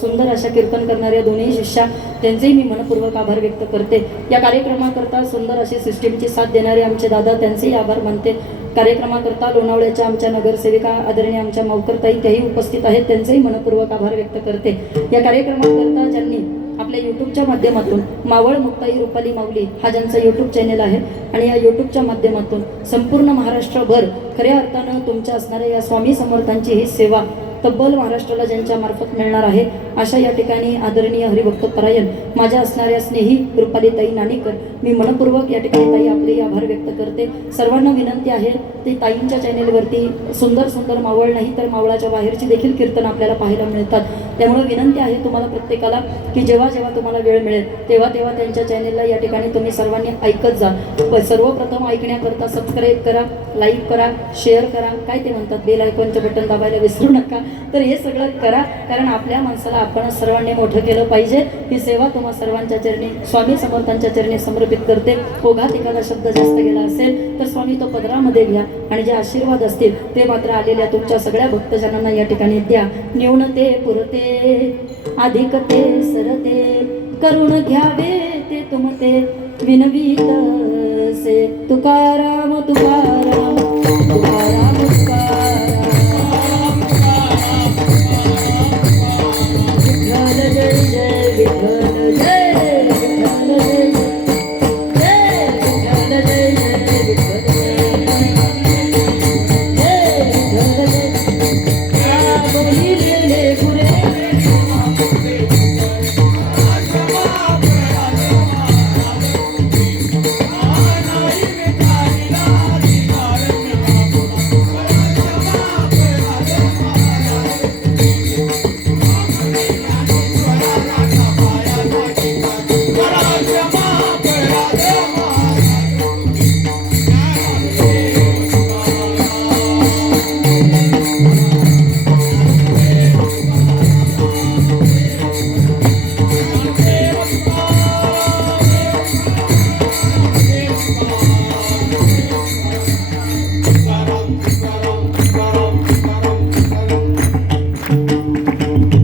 सुंदर अशा कीर्तन करणाऱ्या दोन्ही शिष्या, त्यांचेही मी मनपूर्वक आभार व्यक्त करते. या कार्यक्रमाकरता सुंदर अशी सिस्टीमची साथ देणारे आमचे दादा, त्यांचेही आभार मानते. कार्यक्रमाकरता लोणावळ्याच्या आमच्या नगरसेविका आदरणीय आमच्या मावकरताई त्याही उपस्थित आहेत, त्यांचेही मनपूर्वक आभार व्यक्त करते. या कार्यक्रमाकरता ज्यांनी आपल्या यूट्यूबच्या माध्यमातून मावळ मुक्ताई रुपाली माऊली हा ज्यांचा यूट्यूब चॅनल आहे आणि या यूट्यूबच्या माध्यमातून संपूर्ण महाराष्ट्रभर खऱ्या अर्थानं तुमच्या असणाऱ्या या स्वामी समर्थांची ही सेवा तब्बल महाराष्ट्राला ज्यांच्या मार्फत मिळणार आहे अशा या ठिकाणी आदरणीय हरिभक्तपरायण माझ्या असणाऱ्या स्नेही रुपालीताई नाणीकर, मी मनपूर्वक या ठिकाणी ताई आपले आभार व्यक्त करते. सर्वांना विनंती आहे ती ताईंच्या चॅनेलवरती सुंदर सुंदर मावळ नाही तर मावळाच्या बाहेरची देखील कीर्तन आपल्याला पाहायला मिळतात. त्यामुळे विनंती आहे तुम्हाला प्रत्येकाला की जेव्हा जेव्हा तुम्हाला वेळ मिळेल तेव्हा तेव्हा त्यांच्या चॅनेलला या ठिकाणी तुम्ही सर्वांनी ऐकत जा. सर्वप्रथम ऐकण्याकरता सबस्क्राईब करा, लाईक करा, शेअर करा, काय ते म्हणतात बेल आयकॉनचं बटन दाबायला विसरू नका. तर हे सगळं करा, कारण आपल्या माणसाला आपण सर्वांनी मोठं केलं पाहिजे. ही सेवा तुम्हा सर्वांच्या चरणी स्वामी समर्थांच्या चरणी समर्पित करते. ओघात एखादा शब्द जास्त गेला असेल तर स्वामी तो पदरामध्ये घ्या आणि जे आशीर्वाद असतील ते मात्र आलेल्या तुमच्या सगळ्या भक्तजनांना या ठिकाणी द्या. न्यूनते पुरते अधिकते सरते, करुण घ्यावे ते तुमते विनवीत से. तुकाराम तुकाराम तुकाराम